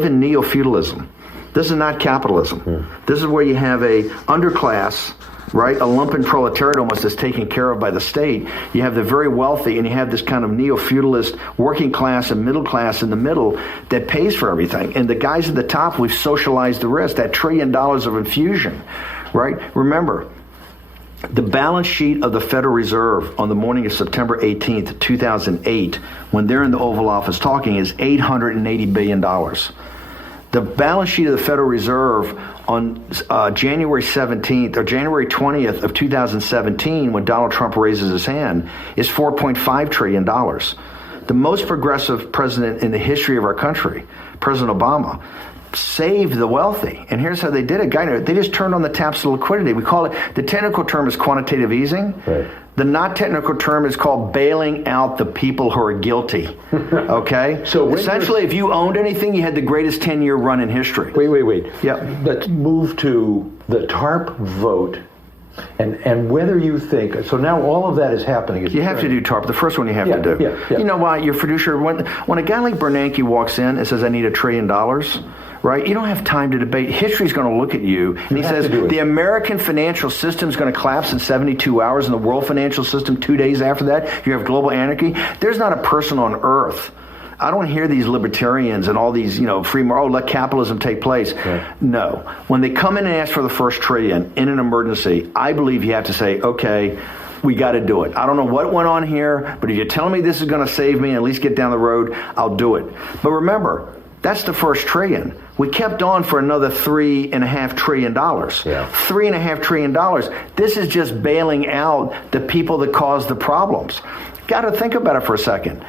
live in Neo-Feudalism. This is not capitalism. This is where you have a underclass, right? A lumpen proletariat almost is taken care of by the state. You have the very wealthy, and you have this kind of neo-feudalist working class and middle class in the middle that pays for everything. And the guys at the top, we've socialized the risk, that $1 trillion of infusion, right? Remember, the balance sheet of the Federal Reserve on the morning of September 18th, 2008, when they're in the Oval Office talking, is $880 billion. The balance sheet of the Federal Reserve on January 17th or January 20th of 2017, when Donald Trump raises his hand, is $4.5 trillion. The most progressive president in the history of our country, President Obama, saved the wealthy. And here's how they did it. They just turned on the taps of liquidity. We call it, the technical term is quantitative easing. Right. The not technical term is called bailing out the people who are guilty. Okay? So essentially, if you owned anything, you had the greatest 10-year run in history. Wait. Yeah. Let's move to the TARP vote. And whether you think, so now all of that is happening. You have to do TARP, the first one you have to do. Yeah. You know why? Your fiduciary, when a guy like Bernanke walks in and says, I need $1 trillion, right? You don't have time to debate. History's going to look at you, and he says, the American financial system is going to collapse in 72 hours, and the world financial system 2 days after that, you have global anarchy. There's not a person on earth. I don't hear these libertarians and all these, free market, let capitalism take place. Right. No. When they come in and ask for the first trillion in an emergency, I believe you have to say, okay, we got to do it. I don't know what went on here, but if you're telling me this is going to save me and at least get down the road, I'll do it. But remember, that's the first trillion. We kept on for another $3.5 trillion. $3.5 trillion. This is just bailing out the people that caused the problems. Got to think about it for a second.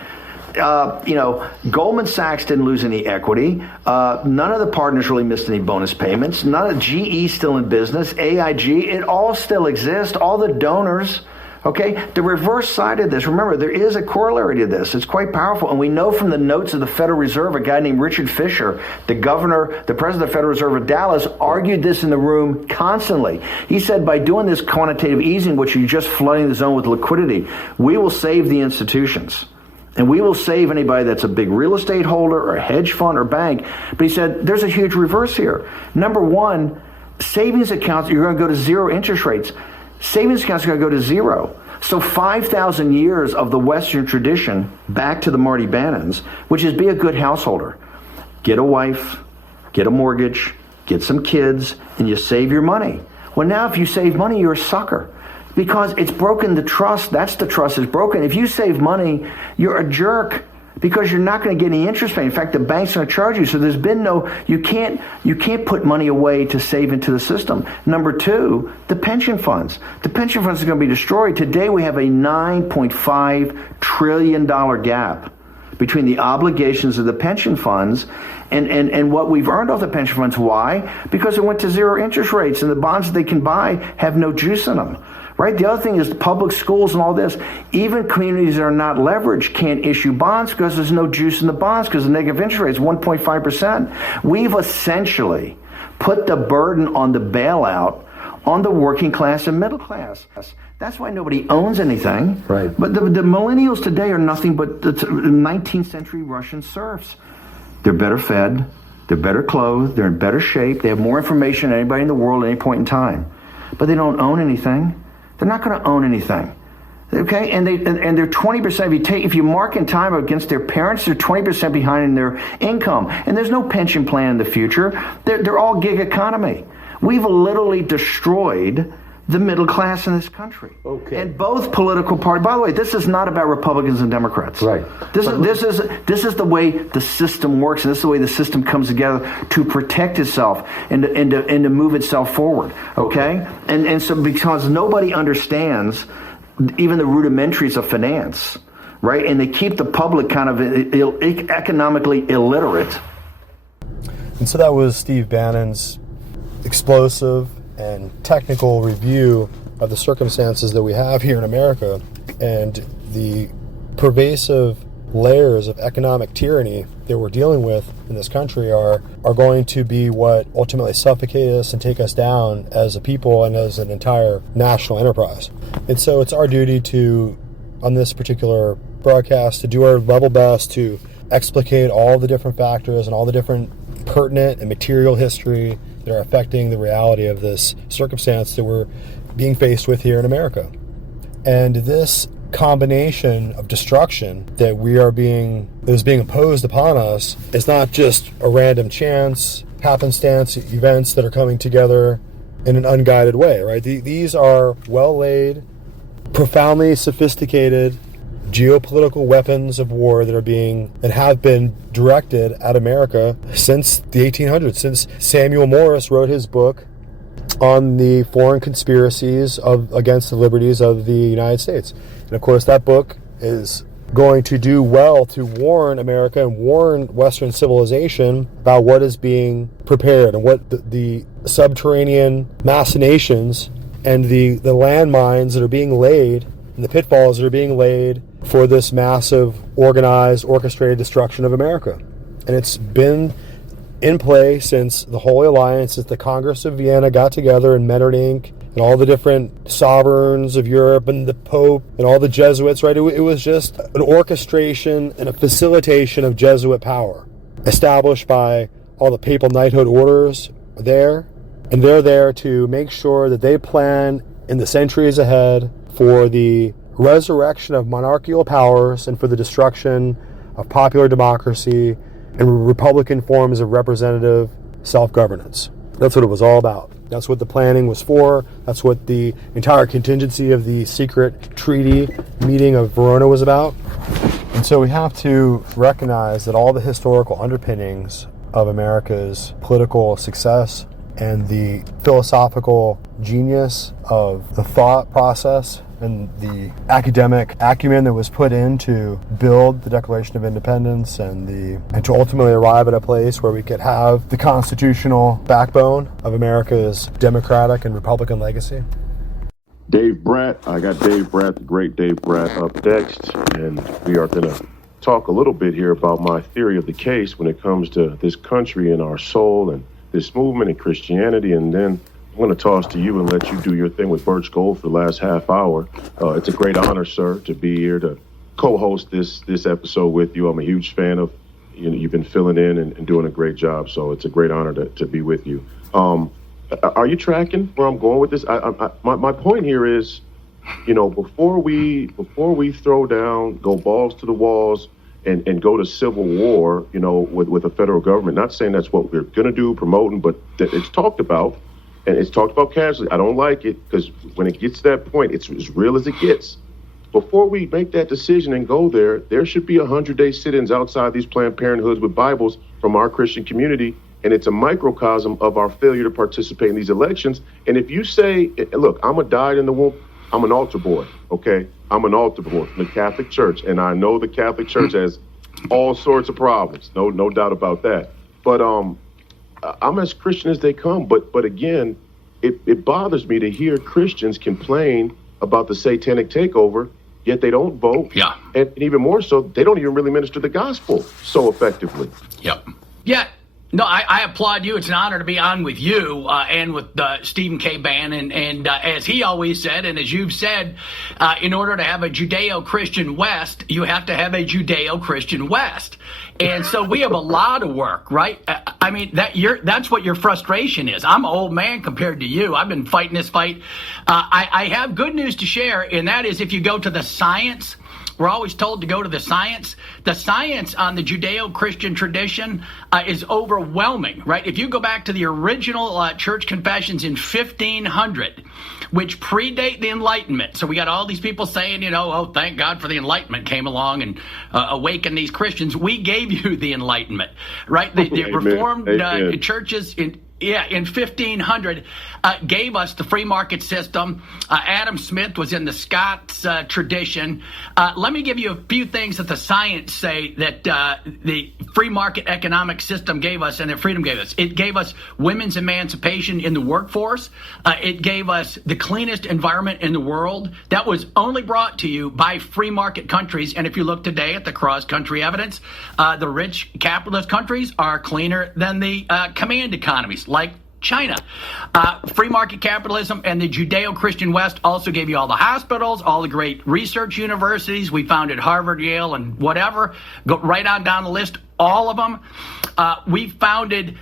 Goldman Sachs didn't lose any equity. None of the partners really missed any bonus payments. None of GE still in business. AIG, it all still exists. All the donors. Okay, the reverse side of this, remember, there is a corollary to this. It's quite powerful. And we know from the notes of the Federal Reserve, a guy named Richard Fisher, the president of the Federal Reserve of Dallas, argued this in the room constantly. He said, by doing this quantitative easing, which you're just flooding the zone with liquidity, we will save the institutions. And we will save anybody that's a big real estate holder or a hedge fund or bank. But he said, there's a huge reverse here. Number one, savings accounts, you're going to go to zero interest rates. Savings accounts are going to go to zero. So 5,000 years of the Western tradition back to the Marty Bannons, which is be a good householder. Get a wife, get a mortgage, get some kids, and you save your money. Well, now if you save money, you're a sucker. Because it's broken the trust. That's the trust is broken. If you save money, you're a jerk because you're not going to get any interest payment. In fact, the bank's going to charge you. So there's been you can't put money away to save into the system. Number two, the pension funds. The pension funds are going to be destroyed. Today we have a $9.5 trillion gap between the obligations of the pension funds and what we've earned off the pension funds. Why? Because it went to zero interest rates, and the bonds that they can buy have no juice in them. Right? The other thing is the public schools and all this. Even communities that are not leveraged can't issue bonds because there's no juice in the bonds because the negative interest rate is 1.5%. We've essentially put the burden on the bailout on the working class and middle class. That's why nobody owns anything. Right. But the millennials today are nothing but the 19th century Russian serfs. They're better fed. They're better clothed. They're in better shape. They have more information than anybody in the world at any point in time. But they don't own anything. They're not going to own anything, okay? And they're 20%. If you mark in time against their parents, they're 20% behind in their income, and there's no pension plan in the future. They're all gig economy. We've literally destroyed the middle class in this country. Okay. And both political parties. By the way, this is not about Republicans and Democrats. Right. This is the way the system works, and this is the way the system comes together to protect itself and to move itself forward. Okay. And so because nobody understands even the rudimentaries of finance, right? And they keep the public kind of economically illiterate. And so that was Steve Bannon's explosive and technical review of the circumstances that we have here in America and the pervasive layers of economic tyranny that we're dealing with in this country are going to be what ultimately suffocate us and take us down as a people and as an entire national enterprise. And so it's our duty to, on this particular broadcast, to do our level best to explicate all the different factors and all the different pertinent and material history that are affecting the reality of this circumstance that we're being faced with here in America. And this combination of destruction that is being imposed upon us is not just a random chance, happenstance events that are coming together in an unguided way, right? These are well-laid, profoundly sophisticated geopolitical weapons of war that have been directed at America since the 1800s, since Samuel Morse wrote his book on the foreign conspiracies against the liberties of the United States. And of course, that book is going to do well to warn America and warn Western civilization about what is being prepared and what the subterranean machinations and the landmines that are being laid and the pitfalls that are being laid for this massive, organized, orchestrated destruction of America. And it's been in play since the Holy Alliance, since the Congress of Vienna got together and Metternich and all the different sovereigns of Europe and the Pope and all the Jesuits, right? It was just an orchestration and a facilitation of Jesuit power established by all the papal knighthood orders there. And they're there to make sure that they plan in the centuries ahead for the resurrection of monarchical powers and for the destruction of popular democracy and Republican forms of representative self-governance. That's what it was all about. That's what the planning was for. That's what the entire contingency of the secret treaty meeting of Verona was about. And so we have to recognize that all the historical underpinnings of America's political success and the philosophical genius of the thought process and the academic acumen that was put in to build the Declaration of Independence and to ultimately arrive at a place where we could have the constitutional backbone of America's democratic and Republican legacy. Dave Bratt, I got Dave Bratt, the great Dave Bratt, up next, and we are going to talk a little bit here about my theory of the case when it comes to this country and our soul and this movement and Christianity, and then I'm going to toss to you and let you do your thing with Birch Gold for the last half hour. It's a great honor, sir, to be here to co-host this episode with you. I'm a huge fan of you've been filling in and doing a great job, so it's a great honor to be with you. Are you tracking where I'm going with this? My point here is, before we throw down, go balls to the walls, and go to civil war, with the federal government. Not saying that's what we're going to do, promoting, but it's talked about. And it's talked about casually. I don't like it because when it gets to that point, it's as real as it gets. Before we make that decision and go there should be 100-day sit-ins outside these Planned Parenthoods with Bibles from our Christian community. And it's a microcosm of our failure to participate in these elections. And if you say, look, I'm a dyed in the womb, I'm an altar boy, okay? I'm an altar boy from the Catholic Church. And I know the Catholic Church has all sorts of problems. No doubt about that. But I'm as Christian as they come, but again, it bothers me to hear Christians complain about the satanic takeover, yet they don't vote. Yeah. And even more so, they don't even really minister the gospel so effectively. Yep. Yeah. No, I applaud you. It's an honor to be on with you and with Stephen K. Bannon. And as he always said, and as you've said, in order to have a Judeo-Christian West, you have to have a Judeo-Christian West. And so we have a lot of work, right? I mean, that's what your frustration is. I'm an old man compared to you. I've been fighting this fight. I have good news to share, and that is if you go to the science, we're always told to go to the science. The science on the Judeo-Christian tradition is overwhelming, right? If you go back to the original church confessions in 1500, which predate the Enlightenment. So we got all these people saying, oh, thank God for the Enlightenment came along and awakened these Christians. We gave you the Enlightenment, right? The Reformed churches in 1500 gave us the free market system. Adam Smith was in the Scots tradition. Let me give you a few things that the science say that the free market economic system gave us and that freedom gave us. It gave us women's emancipation in the workforce. It gave us the cleanest environment in the world. That was only brought to you by free market countries. And if you look today at the cross-country evidence, the rich capitalist countries are cleaner than the command economies, like China. Free market capitalism and the Judeo-Christian West also gave you all the hospitals, all the great research universities. We founded Harvard, Yale, and whatever. Go right on down the list, all of them. We founded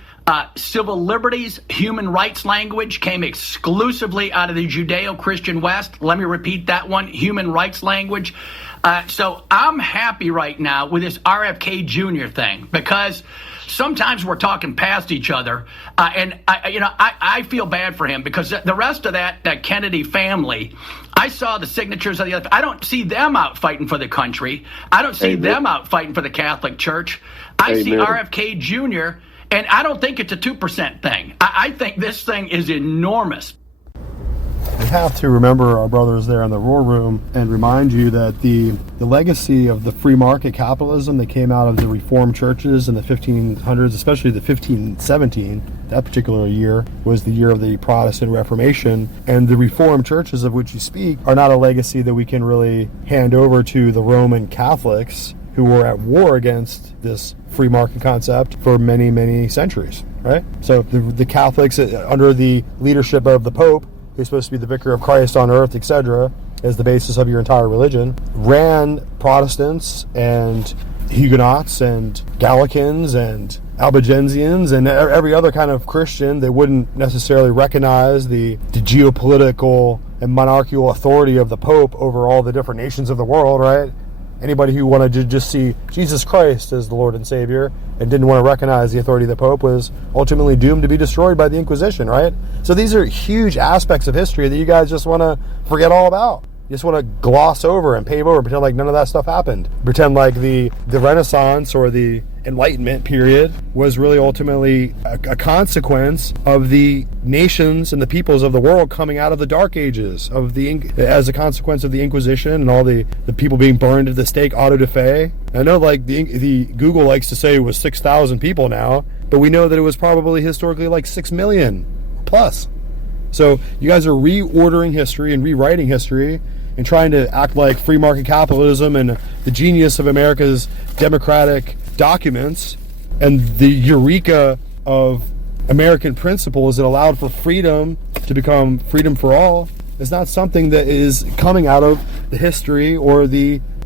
Civil liberties, human rights language came exclusively out of the Judeo-Christian West. Let me repeat that one, human rights language. So I'm happy right now with this RFK Jr. thing, because sometimes we're talking past each other, and I feel bad for him, because the rest of that Kennedy family, I saw the signatures of the other. I don't see them out fighting for the country. I don't see them out fighting for the Catholic Church. I see RFK Jr., and I don't think it's a 2% thing. I think this thing is enormous. We have to remember our brothers there in the war room and remind you that the legacy of the free market capitalism that came out of the Reformed churches in the 1500s, especially the 1517, that particular year was the year of the Protestant Reformation, and the Reformed churches of which you speak are not a legacy that we can really hand over to the Roman Catholics, who were at war against this free market concept for many, many centuries, right? So the Catholics, under the leadership of the Pope, who's supposed to be the vicar of Christ on earth, etc., as the basis of your entire religion, ran Protestants and Huguenots and Gallicans and Albigensians and every other kind of Christian that wouldn't necessarily recognize the geopolitical and monarchical authority of the Pope over all the different nations of the world, right? Anybody who wanted to just see Jesus Christ as the Lord and Savior and didn't want to recognize the authority of the Pope was ultimately doomed to be destroyed by the Inquisition, right? So these are huge aspects of history that you guys just want to forget all about. You just want to gloss over and pave over and pretend like none of that stuff happened. Pretend like the Renaissance or the Enlightenment period was really ultimately a consequence of the nations and the peoples of the world coming out of the Dark Ages, as a consequence of the Inquisition and all the people being burned at the stake auto de fe. I know like the Google likes to say it was 6,000 people now, but we know that it was probably historically like 6 million plus. So you guys are reordering history and rewriting history and trying to act like free market capitalism and the genius of America's democratic documents and the eureka of American principles that allowed for freedom to become freedom for all is not something that is coming out of the history or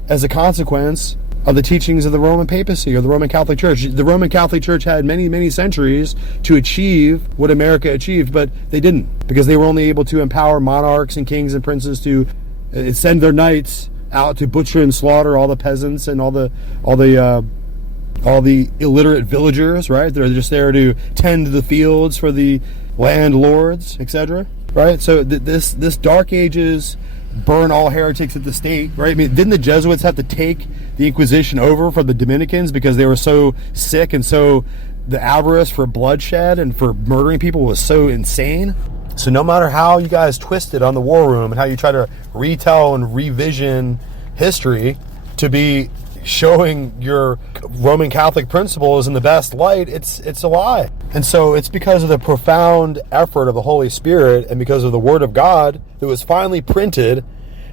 as a consequence of the teachings of the Roman papacy or the Roman Catholic Church. The Roman Catholic Church had many, many centuries to achieve what America achieved, but they didn't, because they were only able to empower monarchs and kings and princes to send their knights out to butcher and slaughter all the peasants and all the illiterate villagers, right? They're just there to tend the fields for the landlords, etc. Right? So this Dark Ages burn all heretics at the stake, right? I mean, didn't the Jesuits have to take the Inquisition over from the Dominicans because they were so sick, and so the avarice for bloodshed and for murdering people was so insane? So no matter how you guys twist it on the war room and how you try to retell and revision history to be showing your Roman Catholic principles in the best light, it's a lie. And so it's because of the profound effort of the Holy Spirit and because of the Word of God that was finally printed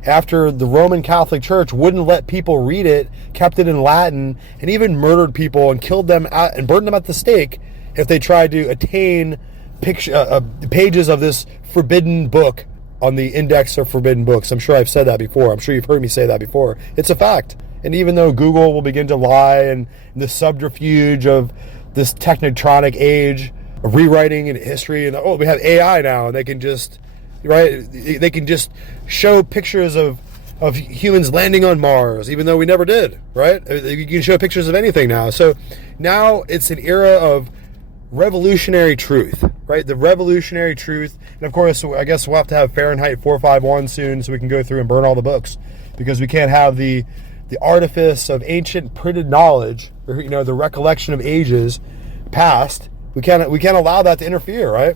after the Roman Catholic Church wouldn't let people read it, kept it in Latin, and even murdered people and killed them and burned them at the stake if they tried to attain pages of this forbidden book on the index of forbidden books. I'm sure I've said that before. I'm sure you've heard me say that before. It's a fact. And even though Google will begin to lie and the subterfuge of this technotronic age of rewriting in history, and we have AI now, and they can just show pictures of humans landing on Mars, even though we never did, right? You can show pictures of anything now. So now it's an era of revolutionary truth, right? The revolutionary truth. And of course, I guess we'll have to have Fahrenheit 451 soon so we can go through and burn all the books, because we can't have the artifice of ancient printed knowledge, or the recollection of ages past. We can't allow that to interfere, right?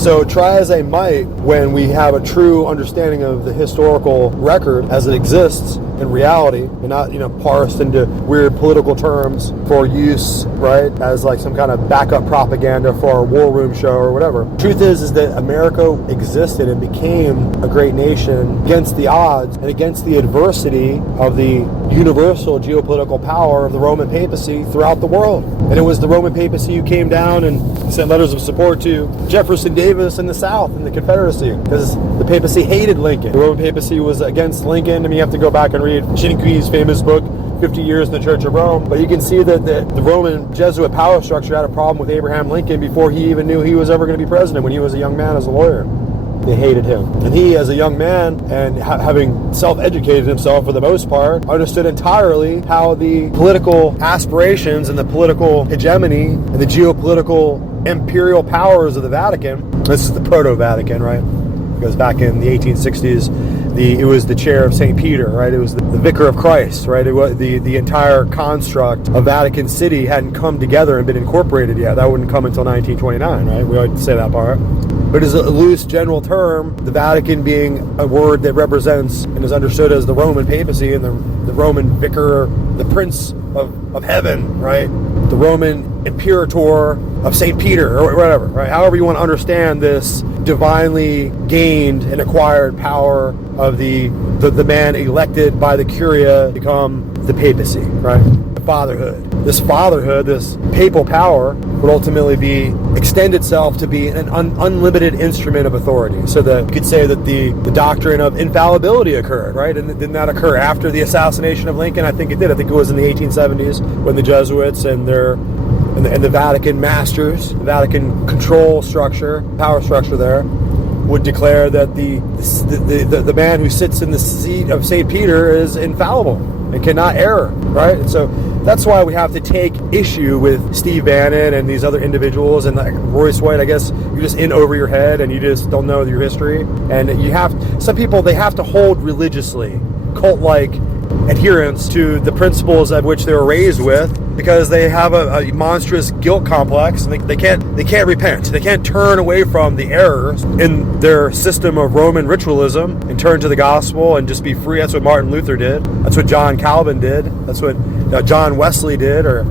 So try as I might, when we have a true understanding of the historical record as it exists in reality, and not parsed into weird political terms for use, right, as like some kind of backup propaganda for our war room show or whatever. Truth is that America existed and became a great nation against the odds and against the adversity of the universal geopolitical power of the Roman papacy throughout the world. And it was the Roman papacy who came down and sent letters of support to Jefferson Davis in the South and the Confederacy, because the papacy hated Lincoln. The Roman papacy was against Lincoln. I mean, you have to go back and read Chiniqui's famous book, 50 years in the Church of Rome. But you can see that the Roman Jesuit power structure had a problem with Abraham Lincoln before he even knew he was ever going to be president, when he was a young man as a lawyer. They hated him. And he, as a young man, and having self-educated himself for the most part, understood entirely how the political aspirations and the political hegemony and the geopolitical imperial powers of the Vatican, this is the proto-Vatican, right? Because back in the 1860s, it was the chair of St. Peter, right? It was the vicar of Christ, right? It was the entire construct of Vatican City hadn't come together and been incorporated yet. That wouldn't come until 1929, right? We always say that part. But as a loose general term, the Vatican being a word that represents and is understood as the Roman papacy and the Roman vicar, the prince of heaven, right? The Roman imperator of St. Peter, or whatever, right? However you want to understand this divinely gained and acquired power of the man elected by the Curia become the papacy, right? The fatherhood. This fatherhood, this papal power, would ultimately extend itself to be an unlimited instrument of authority. So that you could say that the doctrine of infallibility occurred, right? And didn't that occur after the assassination of Lincoln? I think it did. I think it was in the 1870s when the Jesuits and the Vatican masters, the Vatican control structure, power structure there, would declare that the man who sits in the seat of St. Peter is infallible and cannot err, right? And so that's why we have to take issue with Steve Bannon and these other individuals, and like Royce White. I guess you're just in over your head and you just don't know your history. And some people, they have to hold religiously, cult-like adherence to the principles at which they were raised with, because they have a monstrous guilt complex, and they can't repent. They can't turn away from the errors in their system of Roman ritualism and turn to the gospel and just be free. That's what Martin Luther did. That's what John Calvin did. That's what John Wesley did, or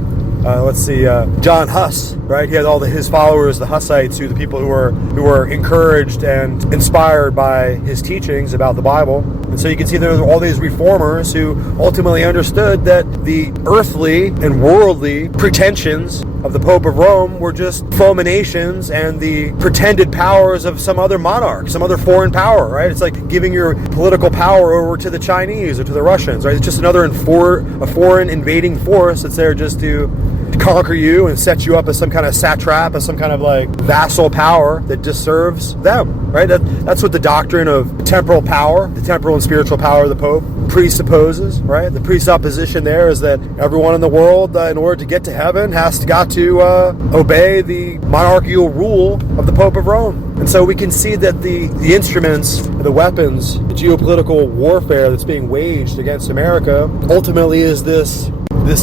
John Huss, right? He had all his followers, the Hussites, the people who were encouraged and inspired by his teachings about the Bible. And so you can see there were all these reformers who ultimately understood that the earthly and worldly pretensions of the Pope of Rome were just fulminations and the pretended powers of some other monarch, some other foreign power, right? It's like giving your political power over to the Chinese or to the Russians, right? It's just a foreign invading force that's there just to conquer you and set you up as some kind of satrap, as some kind of like vassal power that just serves them, right? That's what the doctrine of temporal power, the temporal and spiritual power of the Pope presupposes, right? The presupposition there is that everyone in the world, in order to get to heaven, got to obey the monarchical rule of the Pope of Rome. And so we can see that the instruments, the weapons, the geopolitical warfare that's being waged against America ultimately is this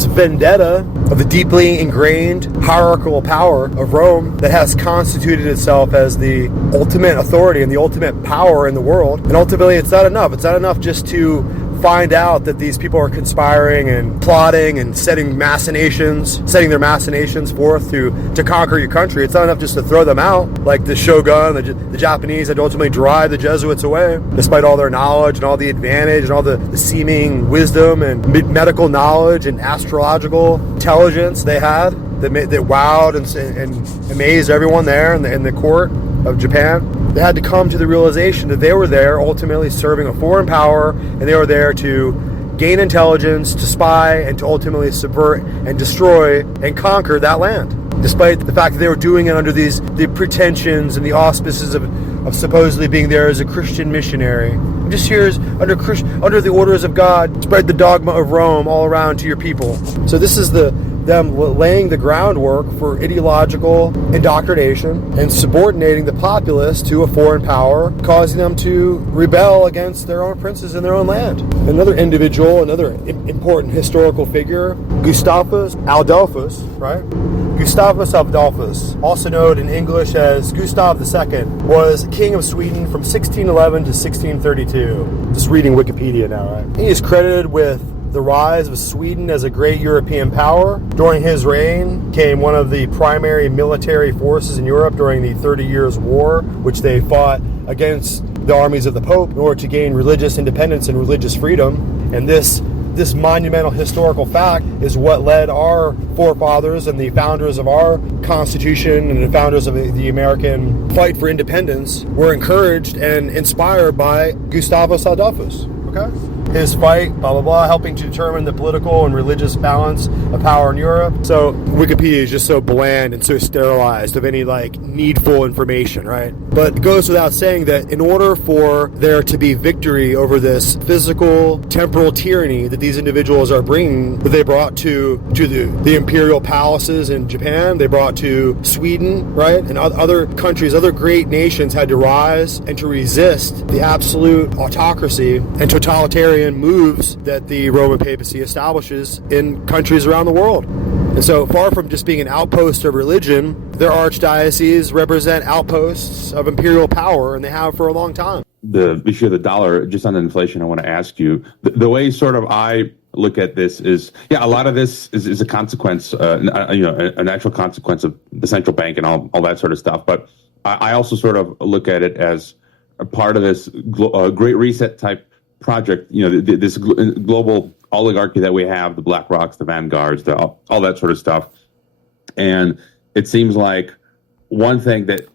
vendetta of the deeply ingrained hierarchical power of Rome that has constituted itself as the ultimate authority and the ultimate power in the world. And ultimately, it's not enough. It's not enough just to find out that these people are conspiring and plotting and setting their machinations forth to conquer your country. It's not enough just to throw them out like the shogun, the Japanese had ultimately drive the Jesuits away, despite all their knowledge and all the advantage and all the seeming wisdom and medical knowledge and astrological intelligence they had that wowed and amazed everyone there in the court of Japan. They had to come to the realization that they were there ultimately serving a foreign power, and they were there to gain intelligence, to spy, and to ultimately subvert and destroy and conquer that land. Despite the fact that they were doing it under the pretensions and the auspices of supposedly being there as a Christian missionary. I'm just here as under the orders of God, spread the dogma of Rome all around to your people. So this is them laying the groundwork for ideological indoctrination and subordinating the populace to a foreign power, causing them to rebel against their own princes in their own land. Another individual, another important historical figure, Gustavus Adolphus, right? Gustavus Adolphus, also known in English as Gustav II, was king of Sweden from 1611 to 1632. Just reading Wikipedia now, right? He is credited with the rise of Sweden as a great European power. During his reign came one of the primary military forces in Europe during the 30 Years' War, which they fought against the armies of the Pope in order to gain religious independence and religious freedom. And this monumental historical fact is what led our forefathers and the founders of our Constitution and the founders of the American fight for independence were encouraged and inspired by Gustavus Adolphus. Okay? his fight, blah, blah, blah, helping to determine the political and religious balance of power in Europe. So Wikipedia is just so bland and so sterilized of any like needful information, right? But it goes without saying that in order for there to be victory over this physical, temporal tyranny that these individuals are bringing, that they brought to the imperial palaces in Japan, they brought to Sweden, right? And other countries, other great nations had to rise and to resist the absolute autocracy and totalitarian moves that the Roman papacy establishes in countries around the world. And so far from just being an outpost of religion, their archdioceses represent outposts of imperial power, and they have for a long time. The issue of the dollar, just on the inflation, I want to ask you, the way sort of I look at this is, yeah, a lot of this is a consequence, a natural consequence of the central bank and all that sort of stuff. But I also sort of look at it as a part of this Great Reset type project, this global oligarchy that we have, the BlackRocks, the Vanguards, all that sort of stuff. And it seems like one thing that,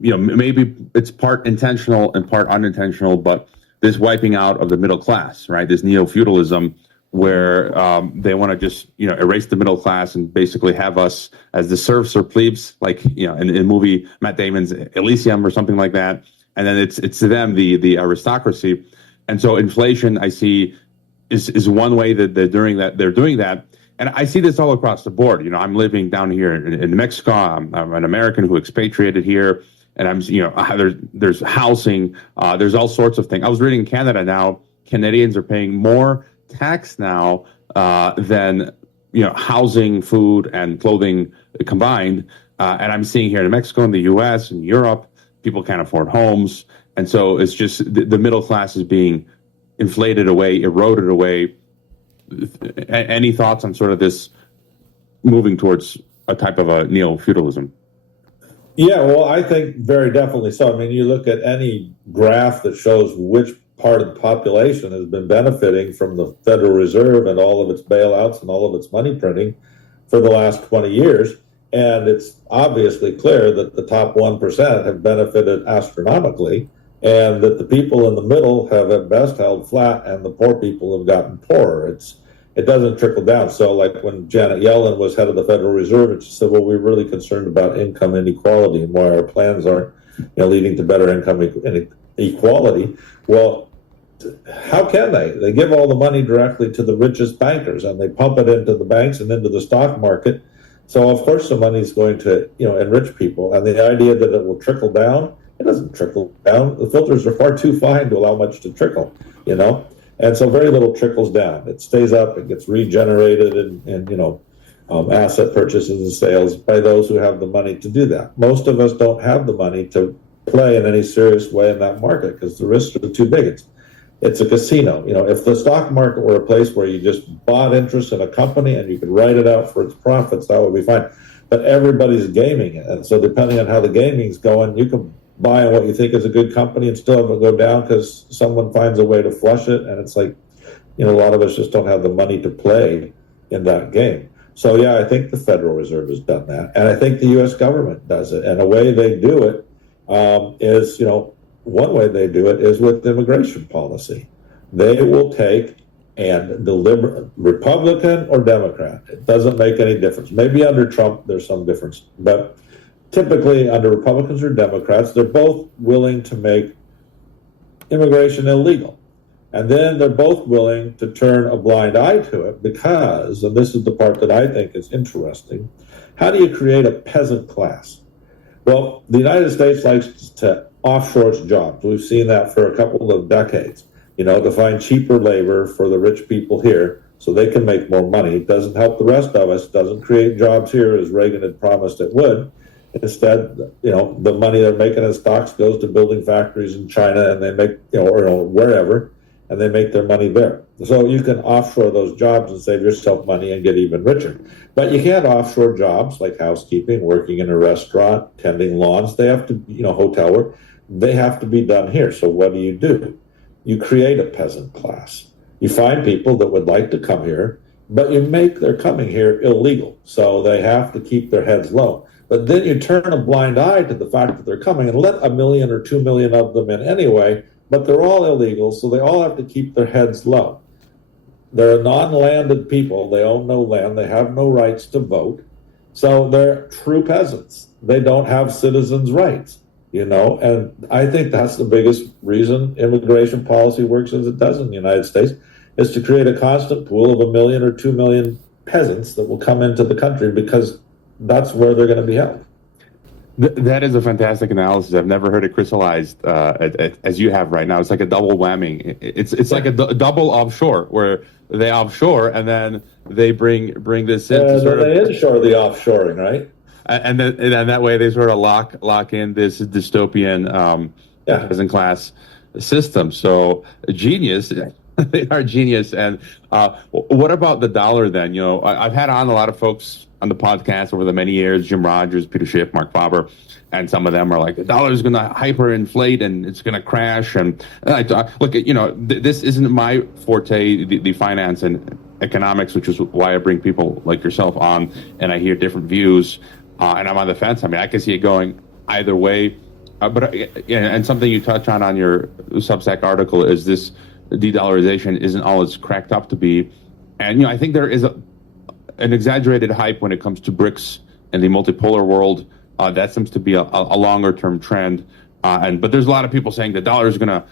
maybe it's part intentional and part unintentional, but this wiping out of the middle class, right? This Neo-Feudalism where they want to just, erase the middle class and basically have us as the serfs or plebes, like, in the movie Matt Damon's Elysium or something like that. And then it's to them, the aristocracy. And so inflation, I see, is one way that they're doing that. And I see this all across the board. I'm living down here in Mexico. I'm an American who expatriated here, and I'm, there's housing, there's all sorts of things. I was reading in Canada now, Canadians are paying more tax now than, housing, food, and clothing combined. And I'm seeing here in Mexico, in the U.S., in Europe, people can't afford homes. And so it's just the middle class is being inflated away, eroded away. Any thoughts on sort of this moving towards a type of a neo-feudalism? Yeah, well, I think very definitely so. I mean, you look at any graph that shows which part of the population has been benefiting from the Federal Reserve and all of its bailouts and all of its money printing for the last 20 years. And it's obviously clear that the top 1% have benefited astronomically, and that the people in the middle have at best held flat, and the poor people have gotten poorer. It doesn't trickle down. So like when Janet Yellen was head of the Federal Reserve, and she said, well, we're really concerned about income inequality and why our plans aren't leading to better income equality. Well, how can they? They give all the money directly to the richest bankers, and they pump it into the banks and into the stock market. So of course the money is going to enrich people. And the idea that it will trickle down, it doesn't trickle down. The filters are far too fine to allow much to trickle, and so very little trickles down. It stays up, it gets regenerated in asset purchases and sales by those who have the money to do that. Most of us don't have the money to play in any serious way in that market because the risks are too big. It's a casino. If the stock market were a place where you just bought interest in a company and you could write it out for its profits, that would be fine. But everybody's gaming it. And so depending on how the gaming's going, you can buy what you think is a good company and still have it go down because someone finds a way to flush it. And it's like, a lot of us just don't have the money to play in that game. So, yeah, I think the Federal Reserve has done that. And I think the U.S. government does it. And the way they do it is, one way they do it is with immigration policy. They will take and deliver, Republican or Democrat, it doesn't make any difference. Maybe under Trump there's some difference, but typically under Republicans or Democrats, they're both willing to make immigration illegal. And then they're both willing to turn a blind eye to it because, and this is the part that I think is interesting, how do you create a peasant class? Well, the United States likes to offshore its jobs. We've seen that for a couple of decades, to find cheaper labor for the rich people here so they can make more money. It doesn't help the rest of us, doesn't create jobs here as Reagan had promised it would. Instead, the money they're making in stocks goes to building factories in China and they make, or wherever, and they make their money there. So you can offshore those jobs and save yourself money and get even richer. But you can't offshore jobs like housekeeping, working in a restaurant, tending lawns. They have to, hotel work. They have to be done here. So what do? You create a peasant class. You find people that would like to come here, but you make their coming here illegal. So they have to keep their heads low. But then you turn a blind eye to the fact that they're coming and let 1 million or 2 million of them in anyway, but they're all illegal, so they all have to keep their heads low. They're non-landed people. They own no land. They have no rights to vote. So they're true peasants. They don't have citizens' rights, and I think that's the biggest reason immigration policy works as it does in the United States, is to create a constant pool of 1 million or 2 million peasants that will come into the country because that's where they're going to be held. That is a fantastic analysis. I've never heard it crystallized as you have right now. It's like a double whammy. It's like a double offshore, where they offshore and then they bring this in. They inshore the offshoring, right? And that way they sort of lock in this dystopian peasant class system. So genius. They are genius. And what about the dollar then? I've had on a lot of folks on the podcast over the many years, Jim Rogers, Peter Schiff, Mark Faber, and some of them are like, the dollar is going to hyperinflate and it's going to crash. And look, this isn't my forte, the finance and economics, which is why I bring people like yourself on, and I hear different views, and I'm on the fence. I mean, I can see it going either way. And something you touch on your Substack article is this de-dollarization isn't all it's cracked up to be. And, I think there is an exaggerated hype when it comes to BRICS and the multipolar world. That seems to be a longer-term trend. But there's a lot of people saying the dollar is going to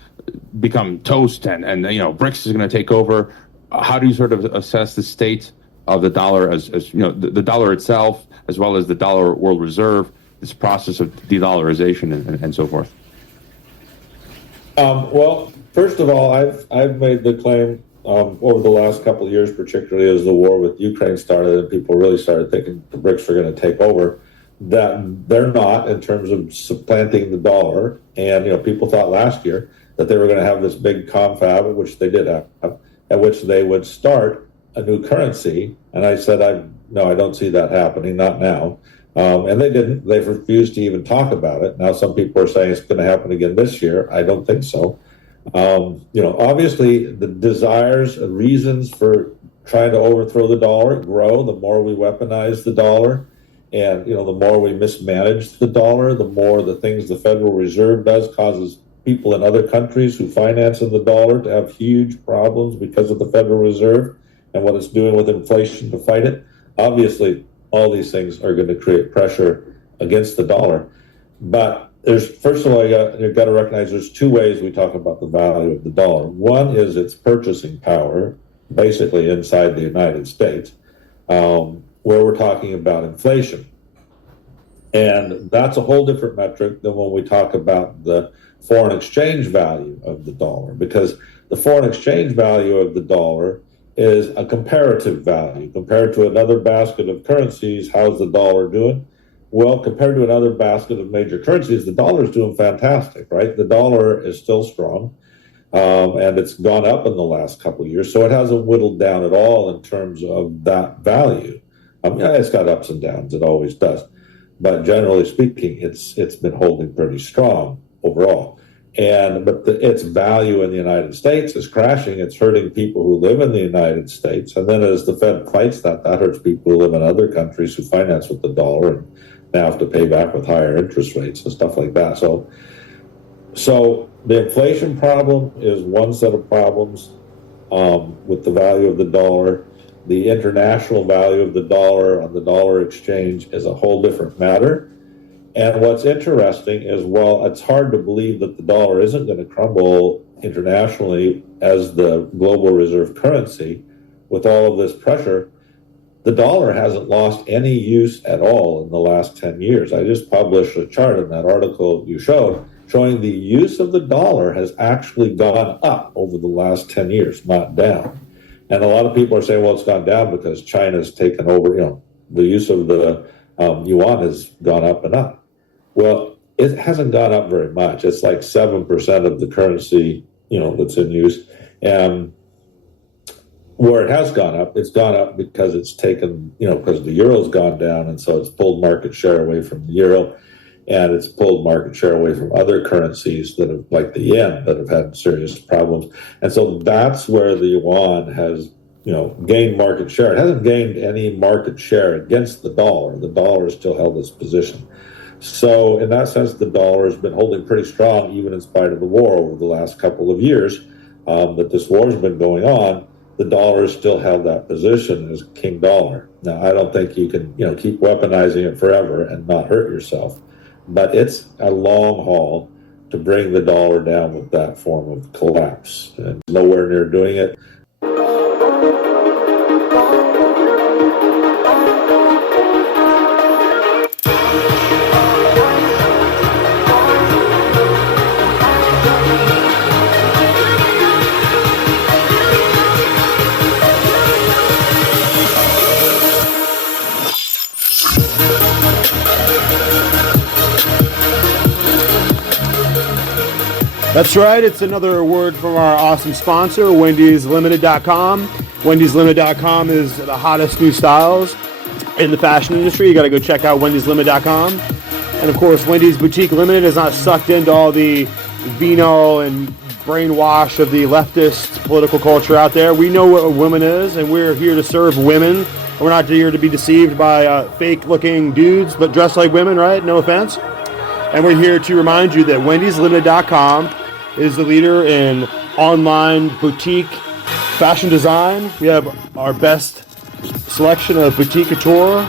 become toast and BRICS is going to take over. How do you sort of assess the state of the dollar as the dollar itself, as well as the dollar world reserve, this process of de-dollarization and so forth? Well, first of all, I've made the claim over the last couple of years, particularly as the war with Ukraine started and people really started thinking the BRICS are going to take over, that they're not in terms of supplanting the dollar. And, people thought last year that they were going to have this big confab, which they did have, at which they would start a new currency. And I said, I don't see that happening, not now. And they didn't. They've refused to even talk about it. Now some people are saying it's going to happen again this year. I don't think so. Obviously the desires and reasons for trying to overthrow the dollar grow the more we weaponize the dollar. And, the more we mismanage the dollar, the more the things the Federal Reserve does causes people in other countries who finance in the dollar to have huge problems because of the Federal Reserve and what it's doing with inflation to fight it. Obviously, all these things are going to create pressure against the dollar. But first of all, you've got to recognize there's two ways we talk about the value of the dollar. One is its purchasing power, basically inside the United States, where we're talking about inflation. And that's a whole different metric than when we talk about the foreign exchange value of the dollar, because the foreign exchange value of the dollar is a comparative value. Compared to another basket of currencies, how's the dollar doing? Well, compared to another basket of major currencies, the dollar is doing fantastic, right? The dollar is still strong, and it's gone up in the last couple of years, so it hasn't whittled down at all in terms of that value. It's got ups and downs, it always does, but generally speaking, it's been holding pretty strong overall. But its value in the United States is crashing. It's hurting people who live in the United States. And then as the Fed fights that hurts people who live in other countries who finance with the dollar and now have to pay back with higher interest rates and stuff like that. So the inflation problem is one set of problems with the value of the dollar. The international value of the dollar on the dollar exchange is a whole different matter. And what's interesting is, while it's hard to believe that the dollar isn't going to crumble internationally as the global reserve currency with all of this pressure, the dollar hasn't lost any use at all in the last 10 years. I just published a chart in that article you showed showing the use of the dollar has actually gone up over the last 10 years, not down. And a lot of people are saying, well, it's gone down because China's taken over, the use of the yuan has gone up and up. Well, it hasn't gone up very much. It's like 7% of the currency, that's in use. And where it has gone up, it's gone up because it's taken, because the euro's gone down, and so it's pulled market share away from the euro, and it's pulled market share away from other currencies that have, like the yen, that have had serious problems. And so that's where the yuan has, gained market share. It hasn't gained any market share against the dollar. The dollar has still held its position. So in that sense, the dollar has been holding pretty strong, even in spite of the war over the last couple of years that this war has been going on. The dollar has still held that position as king dollar. Now, I don't think you can, keep weaponizing it forever and not hurt yourself, but it's a long haul to bring the dollar down with that form of collapse, and nowhere near doing it. That's right. It's another word from our awesome sponsor, Wendy'sLimited.com. Wendy'sLimited.com is the hottest new styles in the fashion industry. You got to go check out Wendy'sLimited.com. And of course, Wendy's Boutique Limited is not sucked into all the vino and brainwash of the leftist political culture out there. We know what a woman is, and we're here to serve women. We're not here to be deceived by fake-looking dudes, but dressed like women, right? No offense. And we're here to remind you that Wendy'sLimited.com is the leader in online boutique fashion design. We have our best selection of boutique couture,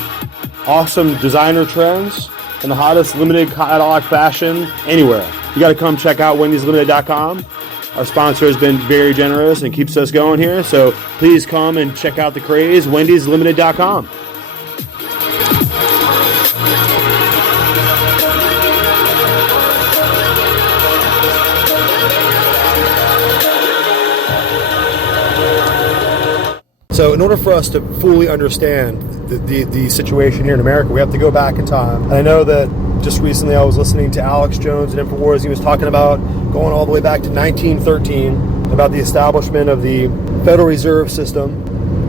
awesome designer trends, and the hottest limited catalog fashion anywhere. You got to come check out Wendy'sLimited.com. Our sponsor has been very generous and keeps us going here, so please come and check out the craze, Wendy'sLimited.com. So in order for us to fully understand the situation here in America, we have to go back in time. And I know that just recently I was listening to Alex Jones at InfoWars. He was talking about going all the way back to 1913, about the establishment of the Federal Reserve System.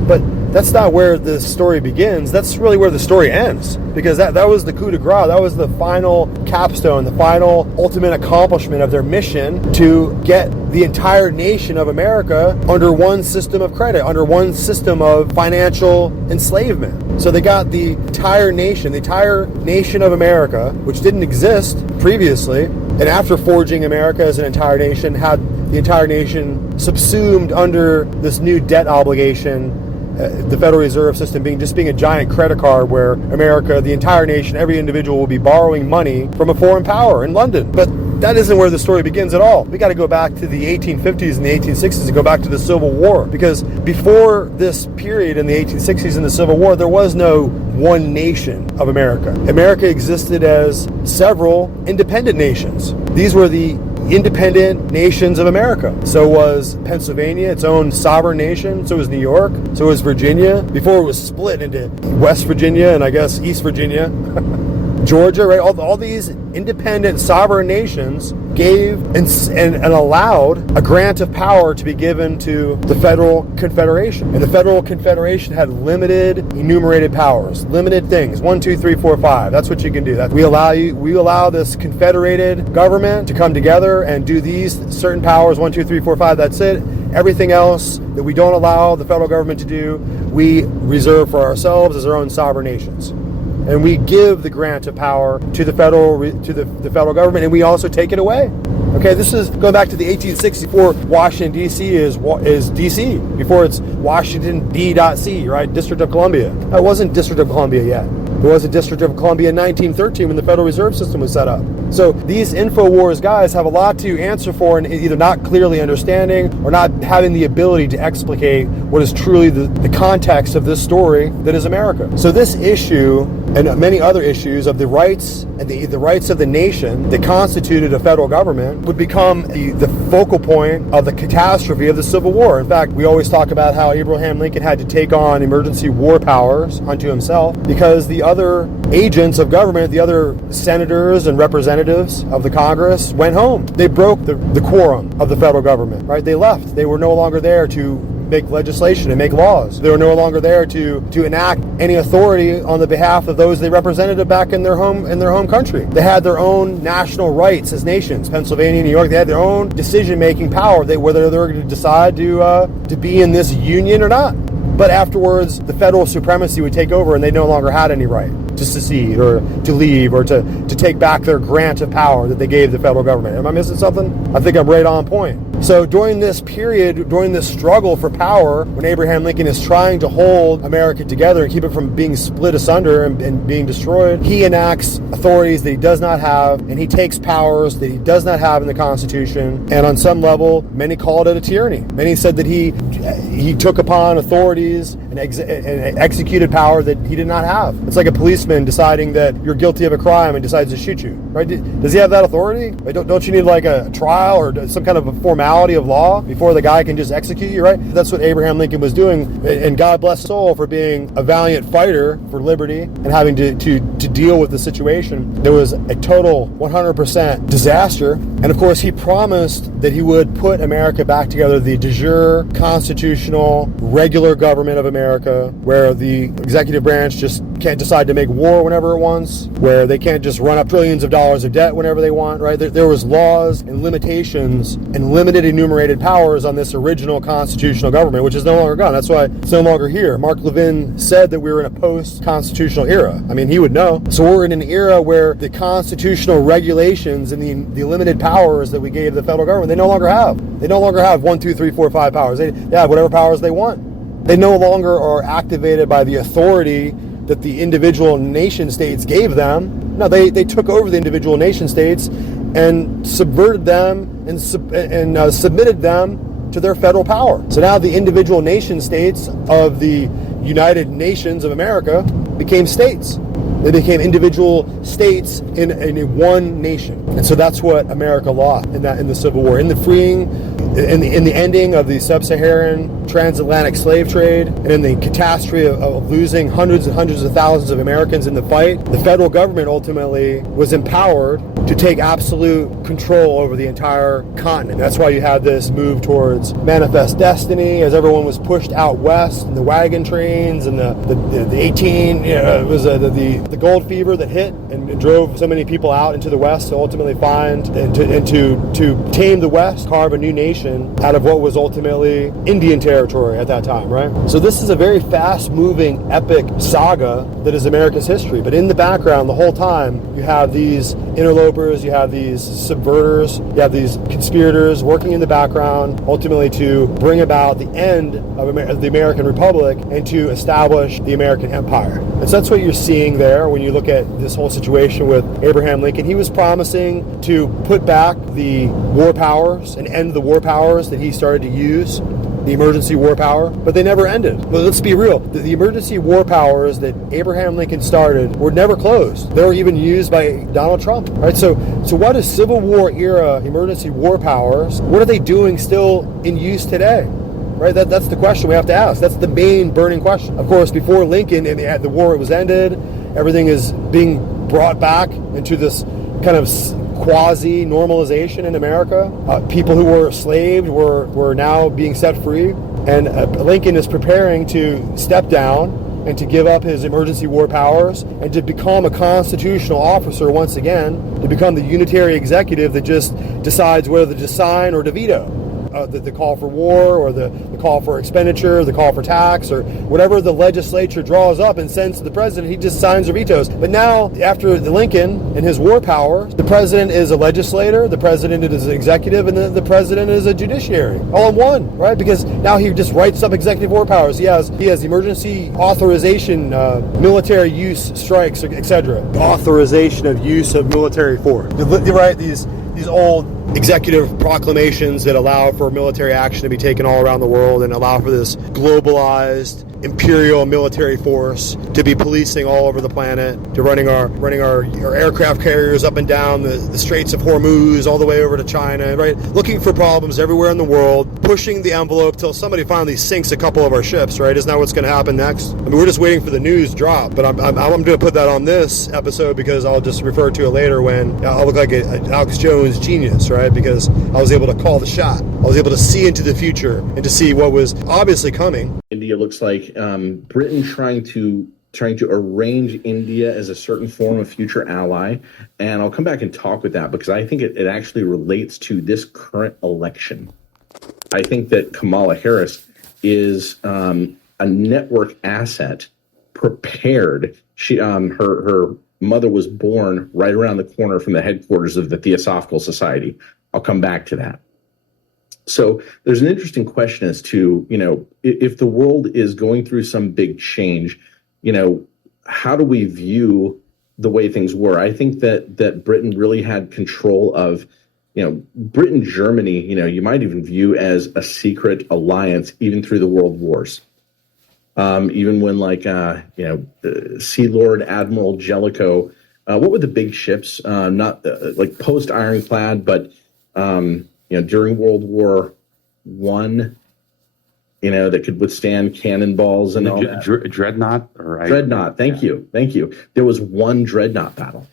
But that's not where the story begins. That's really where the story ends, because that was the coup de grace. That was the final capstone, the final ultimate accomplishment of their mission to get the entire nation of America under one system of credit, under one system of financial enslavement. So they got the entire nation of America, which didn't exist previously, and after forging America as an entire nation, had the entire nation subsumed under this new debt obligation, the Federal Reserve System being a giant credit card where America, the entire nation, every individual will be borrowing money from a foreign power in London. But that isn't where the story begins at all. We got to go back to the 1850s and the 1860s and go back to the Civil War, because before this period in the 1860s and the Civil War, there was no one nation of America. America existed as several independent nations. These were the independent nations of America. So was Pennsylvania, its own sovereign nation. So was New York. So was Virginia. Before it was split into West Virginia and I guess East Virginia. Georgia, right? All these independent sovereign nations gave and allowed a grant of power to be given to the Federal Confederation. And the Federal Confederation had limited enumerated powers, limited things. 1, 2, 3, 4, 5. That's what you can do. We allow this confederated government to come together and do these certain powers, 1, 2, 3, 4, 5. That's it. Everything else that we don't allow the federal government to do, we reserve for ourselves as our own sovereign nations. And we give the grant of power to the federal federal government, and we also take it away. Okay, this is going back to the 1860s, before Washington, D.C. is D.C., before it's Washington, D.C., right? District of Columbia. It wasn't District of Columbia yet. It was a District of Columbia in 1913 when the Federal Reserve System was set up. So these InfoWars guys have a lot to answer for in either not clearly understanding or not having the ability to explicate what is truly the context of this story that is America. So this issue and many other issues of the rights and the rights of the nation that constituted a federal government would become the focal point of the catastrophe of the Civil War. In fact, we always talk about how Abraham Lincoln had to take on emergency war powers unto himself because the other agents of government, the other senators and representatives of the Congress went home. They broke the quorum of the federal government, right? They left. They were no longer there to make legislation and make laws. They were no longer there to enact any authority on the behalf of those they represented back in their home country. They had their own national rights as nations. Pennsylvania, New York, they had their own decision-making power, whether they were going to decide to be in this union or not. But afterwards, the federal supremacy would take over and they no longer had any right. to secede or to leave or to take back their grant of power that they gave the federal government. Am I missing something? I think I'm right on point. So during this period, during this struggle for power, when Abraham Lincoln is trying to hold America together and keep it from being split asunder and being destroyed, he enacts authorities that he does not have, and he takes powers that he does not have in the Constitution. And on some level, many called it a tyranny. Many said that he took upon authorities and executed power that he did not have. It's like a policeman deciding that you're guilty of a crime and decides to shoot you, right? Does he have that authority? Don't you need like a trial or some kind of a formality of law before the guy can just execute you, right? That's what Abraham Lincoln was doing, and God bless his soul for being a valiant fighter for liberty and having to deal with the situation. There was a total 100% disaster, and of course he promised that he would put America back together, the de jure, constitutional, regular government of America, where the executive branch just can't decide to make war whenever it wants, where they can't just run up trillions of dollars of debt whenever they want, right? There was laws and limitations and limited enumerated powers on this original constitutional government, which is no longer gone. That's why it's no longer here. Mark Levin said that we were in a post-constitutional era. I mean, he would know. So we're in an era where the constitutional regulations and the limited powers that we gave the federal government, they no longer have. They no longer have 1, 2, 3, 4, 5 powers. They have whatever powers they want. They no longer are activated by the authority that the individual nation states gave them. No, they took over the individual nation states and subverted them and submitted them to their federal power. So now the individual nation states of the United Nations of America became states. They became individual states in one nation. And so that's what America lost in the Civil War. In the ending of the sub-Saharan transatlantic slave trade, and in the catastrophe of losing hundreds and hundreds of thousands of Americans in the fight, the federal government ultimately was empowered to take absolute control over the entire continent. That's why you had this move towards manifest destiny, as everyone was pushed out west, and the wagon trains and the gold fever that hit and drove so many people out into the west to ultimately find and to tame the west, carve a new nation out of what was ultimately Indian territory at that time, right? So this is a very fast-moving, epic saga that is America's history. But in the background, the whole time, you have these interlopers, you have these subverters, you have these conspirators working in the background, ultimately to bring about the end of the American Republic and to establish the American Empire. And so that's what you're seeing there when you look at this whole situation with Abraham Lincoln. He was promising to put back the war powers and end the war powers that he started to use, the emergency war power, but they never ended. But let's be real. The emergency war powers that Abraham Lincoln started were never closed. They were even used by Donald Trump, right? So what is Civil War era emergency war powers? What are they doing still in use today? Right, that's the question we have to ask. That's the main burning question. Of course, before Lincoln and the war was ended, everything is being brought back into this kind of quasi-normalization in America. People who were enslaved were now being set free, and Lincoln is preparing to step down and to give up his emergency war powers and to become a constitutional officer once again, to become the unitary executive that just decides whether to sign or to veto. The call for war or the call for expenditure, the call for tax, or whatever the legislature draws up and sends to the president, he just signs or vetoes. But now, after Lincoln and his war power, the president is a legislator, the president is an executive, and the president is a judiciary, all in one, right? Because now he just writes up executive war powers. He has emergency authorization, military use strikes, etc. Authorization of use of military force. They write these old executive proclamations that allow for military action to be taken all around the world and allow for this globalized imperial military force to be policing all over the planet, to running our aircraft carriers up and down the Straits of Hormuz all the way over to China, right? Looking for problems everywhere in the world, pushing the envelope till somebody finally sinks a couple of our ships, right? Isn't that what's going to happen next? I mean, we're just waiting for the news drop, but I'm going to put that on this episode because I'll just refer to it later when I'll look like an Alex Jones genius, right? Because I was able to call the shot. I was able to see into the future and to see what was obviously coming. India looks like Britain trying to arrange India as a certain form of future ally. And I'll come back and talk with that because I think it actually relates to this current election. I think that Kamala Harris is a network asset prepared. Her mother was born right around the corner from the headquarters of the Theosophical Society. I'll come back to that. So there's an interesting question as to, if the world is going through some big change, how do we view the way things were? I think that Britain really had control of, Britain, Germany, you might even view as a secret alliance even through the world wars. Even when Sea Lord Admiral Jellicoe, what were the big ships? Not like post ironclad, but during World War I, that could withstand cannonballs and all that. Dreadnought? Dreadnought. Thank you. There was one dreadnought battle,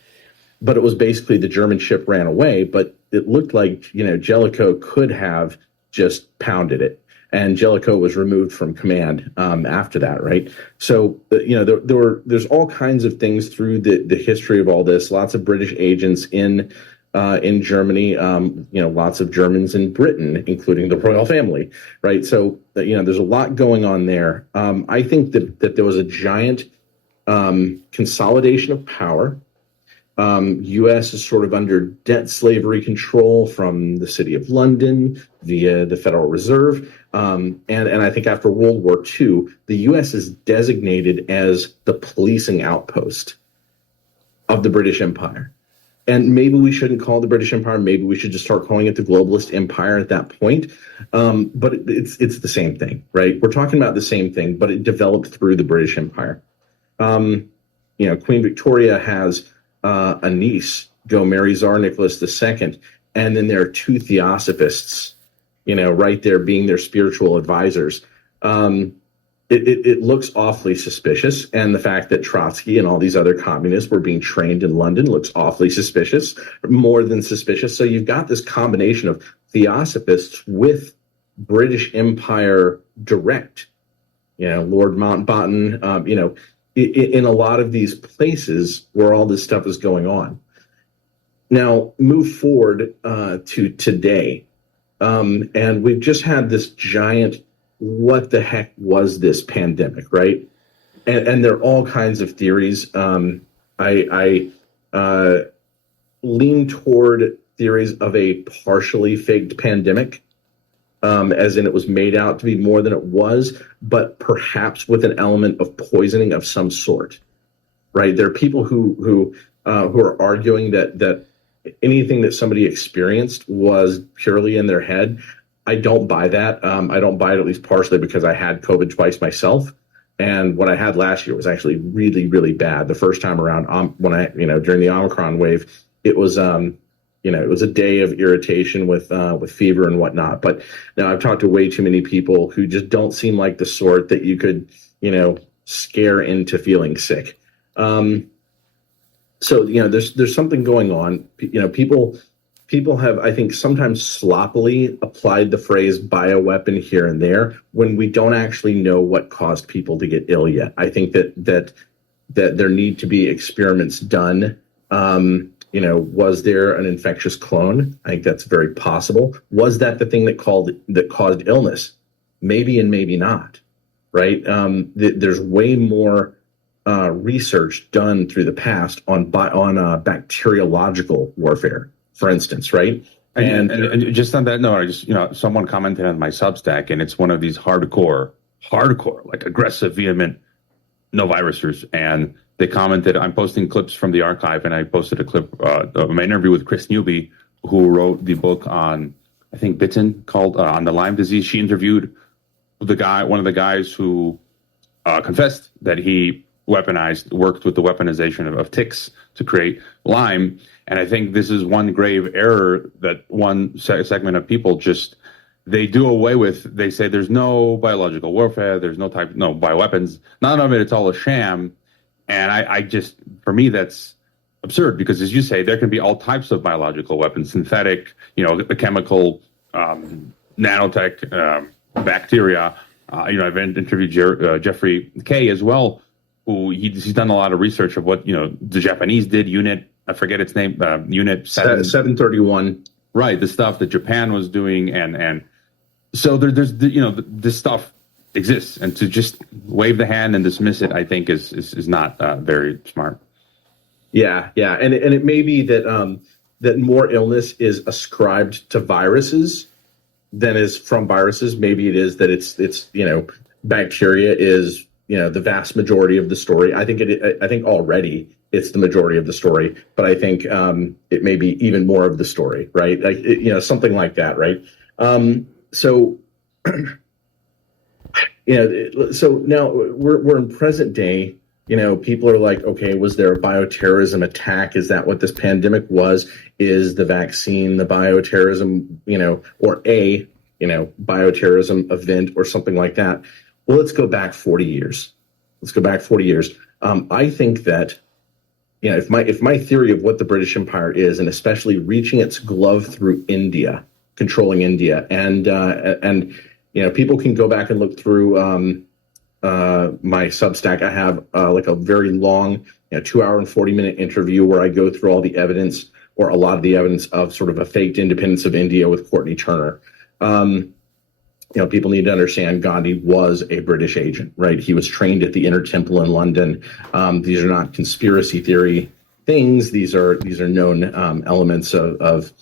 but it was basically the German ship ran away, but it looked like, Jellicoe could have just pounded it. And Jellicoe was removed from command after that, right? So, there's all kinds of things through the history of all this. Lots of British agents in Germany, lots of Germans in Britain, including the royal family, right? So, there's a lot going on there. I think that there was a giant consolidation of power. U.S. is sort of under debt slavery control from the City of London via the Federal Reserve. And I think after World War II, the U.S. is designated as the policing outpost of the British Empire. And maybe we shouldn't call it the British Empire. Maybe we should just start calling it the globalist empire at that point. But it's the same thing, right? We're talking about the same thing, but it developed through the British Empire. Queen Victoria has a niece go marry Tsar Nicholas II, and then there are two theosophists, right there being their spiritual advisors. It looks awfully suspicious, and the fact that Trotsky and all these other communists were being trained in London looks awfully suspicious, more than suspicious. So you've got this combination of theosophists with British Empire direct, Lord Mountbatten, in a lot of these places where all this stuff is going on. Now, move forward to today. And we've just had this giant, what the heck was this pandemic, right? And there are all kinds of theories. I lean toward theories of a partially faked pandemic, as in it was made out to be more than it was, but perhaps with an element of poisoning of some sort, right? There are people who are arguing that anything that somebody experienced was purely in their head. I don't buy that. I don't buy it, at least partially, because I had COVID twice myself. And what I had last year was actually really, really bad. The first time around, when during the Omicron wave, it was, it was a day of irritation with fever and whatnot. But now I've talked to way too many people who just don't seem like the sort that you could, scare into feeling sick. So, there's something going on. People have, I think, sometimes sloppily applied the phrase bioweapon here and there when we don't actually know what caused people to get ill yet. I think that there need to be experiments done. Was there an infectious clone? I think that's very possible. Was that the thing that caused illness? Maybe and maybe not, right? There's way more research done through the past on bacteriological warfare, for instance, right? And just on that note, someone commented on my Substack, and it's one of these hardcore, like aggressive, vehement no virusers, and they commented, I'm posting clips from the archive, and I posted a clip of my interview with Chris Newby, who wrote the book on, I think, Bitten, called On the Lyme Disease. She interviewed one of the guys who confessed that he worked with the weaponization of ticks to create Lyme. And I think this is one grave error that one segment of people they do away with. They say there's no biological warfare, there's no bioweapons, none of it, it's all a sham. And I for me, that's absurd, because as you say, there can be all types of biological weapons, synthetic, the chemical, nanotech, bacteria. I've interviewed Jeffrey Kay as well, who he's done a lot of research of what, the Japanese did, I forget its name, Unit 731. Right, the stuff that Japan was doing. And so there's this stuff exists, and to just wave the hand and dismiss it, I think is not very smart. Yeah, and it may be that that more illness is ascribed to viruses than is from viruses. Maybe it is that it's bacteria is the vast majority of the story. I think already it's the majority of the story, but I think it may be even more of the story, right? Like something like that, right? So so now we're in present day. People are like, okay, was there a bioterrorism attack? Is that what this pandemic was? Is the vaccine the bioterrorism, or a bioterrorism event or something like that? Well, let's go back 40 years. I think that, if my theory of what the British Empire is, and especially reaching its glove through India, controlling India, and people can go back and look through my Substack. I have like a very long 2-hour and 40-minute interview where I go through all the evidence, or a lot of the evidence, of sort of a faked independence of India with Courtney Turner. People need to understand Gandhi was a British agent, right? He was trained at the Inner Temple in London. These are not conspiracy theory things. These are known elements of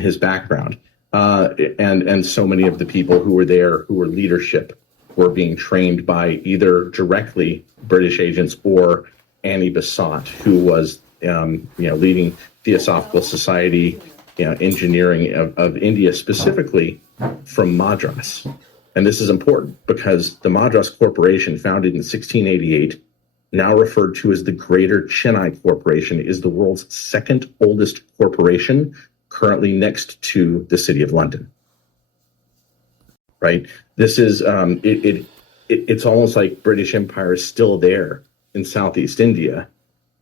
his background. And so many of the people who were there, who were leadership, were being trained by either directly British agents or Annie Besant, who was leading Theosophical Society engineering of India, specifically from Madras. And this is important because the Madras Corporation, founded in 1688, now referred to as the Greater Chennai Corporation, is the world's second oldest corporation, currently next to the City of London. Right? This is it's almost like British Empire is still there in Southeast India.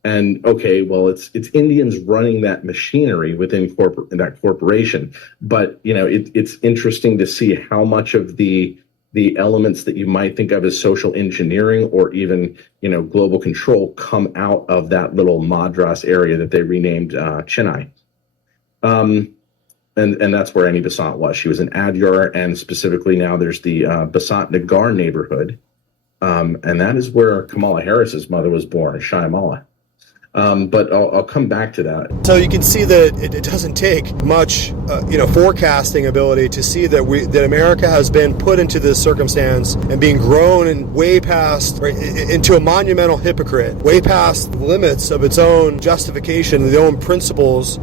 And okay, well, it's Indians running that machinery within that corporation. But it's interesting to see how much of the elements that you might think of as social engineering or even global control come out of that little Madras area that they renamed Chennai. And that's where Annie Besant was. She was in Adyar, and specifically now there's the Besant Nagar neighborhood, and that is where Kamala Harris's mother was born, Shyamala. But I'll come back to that. So you can see that it doesn't take much, forecasting ability to see that America has been put into this circumstance and being grown and way past, right, into a monumental hypocrite, way past the limits of its own justification, the own principles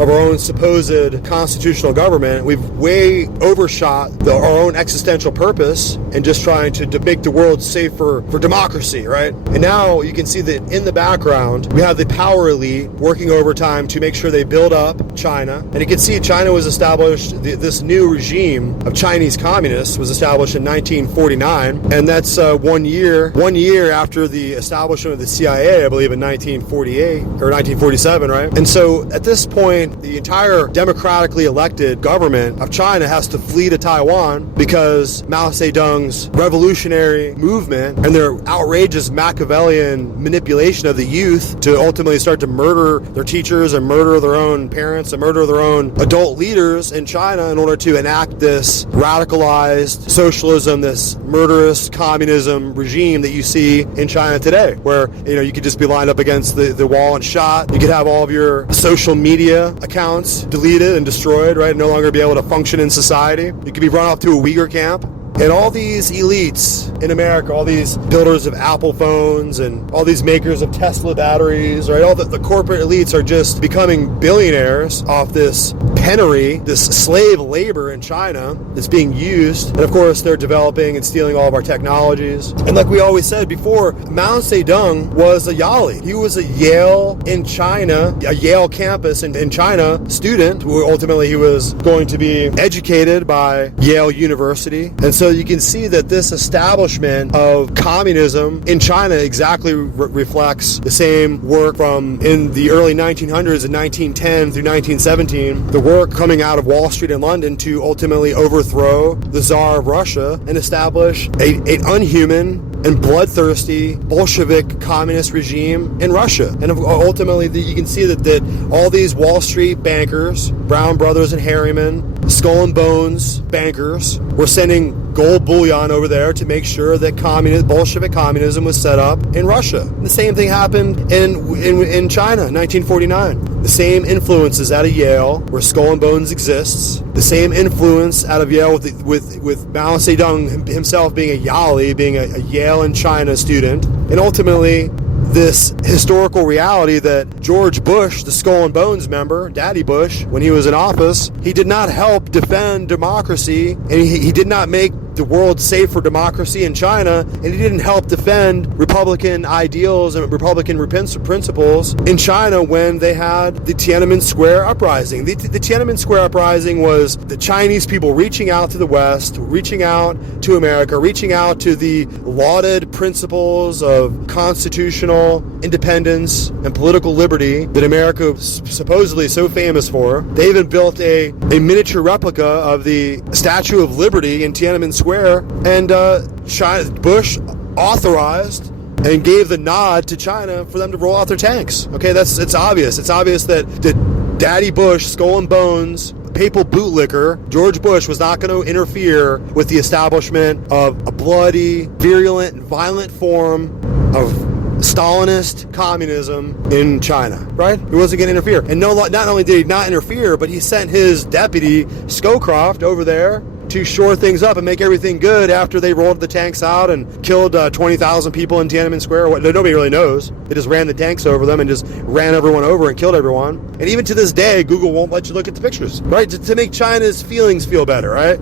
of our own supposed constitutional government. We've way overshot our own existential purpose and just trying to make the world safe for democracy, right? And now you can see that in the background, we have the power elite working overtime to make sure they build up China. And you can see China was established, this new regime of Chinese communists was established in 1949. And that's 1 year after the establishment of the CIA, I believe in 1948 or 1947, right? And so at this point, the entire democratically elected government of China has to flee to Taiwan because Mao Zedong's revolutionary movement and their outrageous Machiavellian manipulation of the youth to ultimately start to murder their teachers and murder their own parents and murder their own adult leaders in China in order to enact this radicalized socialism, this murderous communism regime that you see in China today, where you could just be lined up against the wall and shot. You could have all of your social media accounts deleted and destroyed, right? No longer be able to function in society. You could be run off to a Uyghur camp. And all these elites in America, all these builders of Apple phones and all these makers of Tesla batteries, right? All the corporate elites are just becoming billionaires off this penury, this slave labor in China that's being used. And of course, they're developing and stealing all of our technologies. And like we always said before, Mao Zedong was a Yali. He was a Yale in China, a Yale campus in China student, who ultimately he was going to be educated by Yale University. And so you can see that this establishment of communism in China exactly reflects the same work from in the early 1900s and 1910 through 1917, the work coming out of Wall Street in London to ultimately overthrow the Tsar of Russia and establish an unhuman, and bloodthirsty Bolshevik communist regime in Russia. And ultimately, you can see that all these Wall Street bankers, Brown Brothers and Harriman, Skull and Bones bankers, were sending gold bullion over there to make sure that Bolshevik communism was set up in Russia. And the same thing happened in China in 1949. The same influences out of Yale, where Skull and Bones exists. The same influence out of Yale with Mao Zedong himself being a Yali, being a Yale and China student. And ultimately, this historical reality that George Bush, the Skull and Bones member, Daddy Bush, when he was in office, he did not help defend democracy, and he did not make the world safe for democracy in China, and he didn't help defend Republican ideals and Republican principles in China when they had the Tiananmen Square uprising. The Tiananmen Square uprising was the Chinese people reaching out to the West, reaching out to America, reaching out to the lauded principles of constitutional independence and political liberty that America was supposedly so famous for. They even built a miniature replica of the Statue of Liberty in Tiananmen Square, and Bush authorized and gave the nod to China for them to roll out their tanks. Okay, it's obvious. It's obvious that Daddy Bush, Skull and Bones, papal bootlicker, George Bush was not going to interfere with the establishment of a bloody, virulent, and violent form of Stalinist communism in China, right? He wasn't going to interfere. And not only did he not interfere, but he sent his deputy, Scowcroft, over there to shore things up and make everything good after they rolled the tanks out and killed 20,000 people in Tiananmen Square. Nobody really knows. They just ran the tanks over them and just ran everyone over and killed everyone. And even to this day, Google won't let you look at the pictures, right? To make China's feelings feel better, right?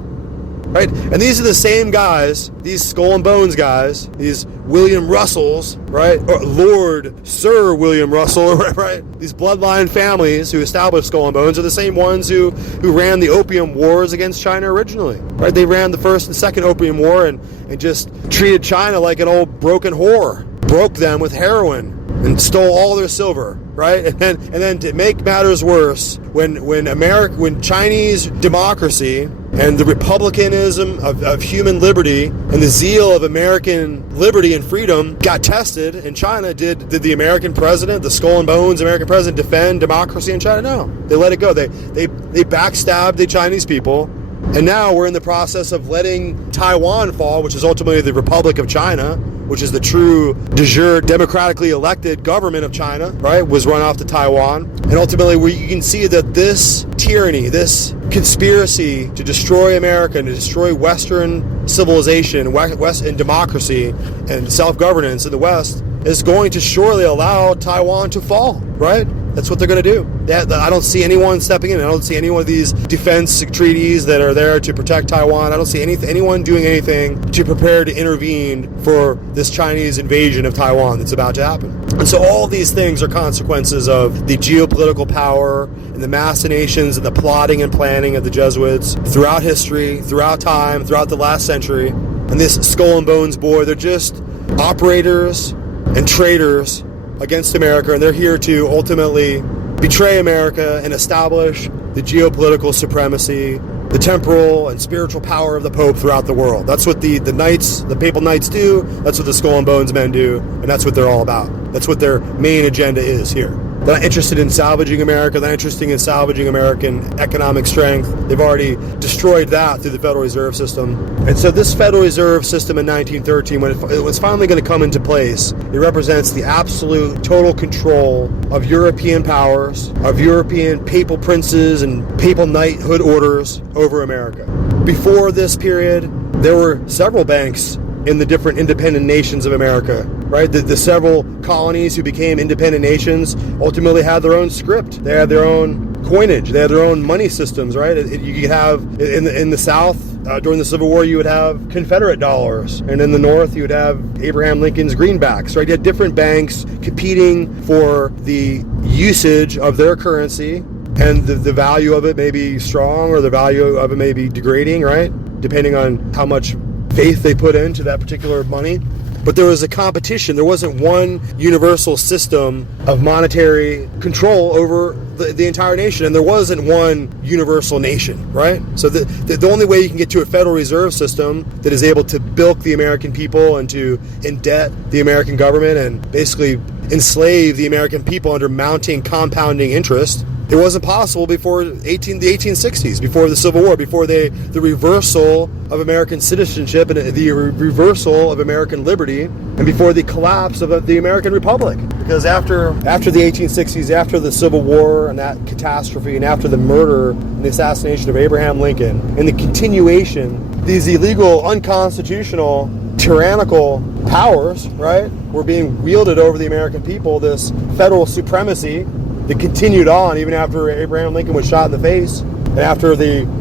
Right? And these are the same guys, these Skull and Bones guys, these William Russells, right? Or Lord Sir William Russell, right? These bloodline families who established Skull and Bones are the same ones who ran the opium wars against China originally, right? They ran the first and second opium war and just treated China like an old broken whore, broke them with heroin and stole all their silver, right? And then to make matters worse, when Chinese democracy and the republicanism of human liberty and the zeal of American liberty and freedom got tested in China, did the American president, the Skull and Bones American president, defend democracy in China? No, they let it go. They backstabbed the Chinese people. And now we're in the process of letting Taiwan fall, which is ultimately the Republic of China, which is the true de jure democratically elected government of China, right, was run off to Taiwan. And ultimately, you can see that this tyranny, this conspiracy to destroy America and to destroy Western civilization, and democracy and self-governance in the West is going to surely allow Taiwan to fall, right? That's what they're going to do. I don't see anyone stepping in. I don't see any one of these defense treaties that are there to protect Taiwan. I don't see anyone doing anything to prepare to intervene for this Chinese invasion of Taiwan that's about to happen. And so all these things are consequences of the geopolitical power and the machinations and the plotting and planning of the Jesuits throughout history, throughout time, throughout the last century. And this Skull and Bones boy, they're just operators and traitors against America, and they're here to ultimately betray America and establish the geopolitical supremacy, the temporal and spiritual power of the Pope throughout the world. That's what the knights, the papal knights do. That's what the Skull and Bones men do, and that's what they're all about. That's what their main agenda is here. They're not interested in salvaging America. They're not interested in salvaging American economic strength. They've already destroyed that through the Federal Reserve System. And so this Federal Reserve System in 1913, when it was finally going to come into place, it represents the absolute total control of European powers, of European papal princes and papal knighthood orders over America. Before this period, there were several banks in the different independent nations of America, right? The several colonies who became independent nations ultimately had their own script. They had their own coinage. They had their own money systems, right? You could have, in the South, during the Civil War, you would have Confederate dollars. And in the North, you would have Abraham Lincoln's greenbacks, right? You had different banks competing for the usage of their currency, and the value of it may be strong or the value of it may be degrading, right? Depending on how much faith they put into that particular money. but there was a competition. There wasn't one universal system of monetary control over the entire nation, and there wasn't one universal nation, right? So the only way you can get to a Federal Reserve system that is able to bilk the American people and to indebt the American government and basically enslave the American people under mounting compounding interest, it wasn't possible before the 1860s, before the Civil War, before the reversal of American citizenship and the reversal of American liberty, and before the collapse of the American Republic. Because after the 1860s, after the Civil War and that catastrophe, and after the murder and the assassination of Abraham Lincoln, and the continuation, these illegal, unconstitutional, tyrannical powers, right, were being wielded over the American people, this federal supremacy that continued on even after Abraham Lincoln was shot in the face, and after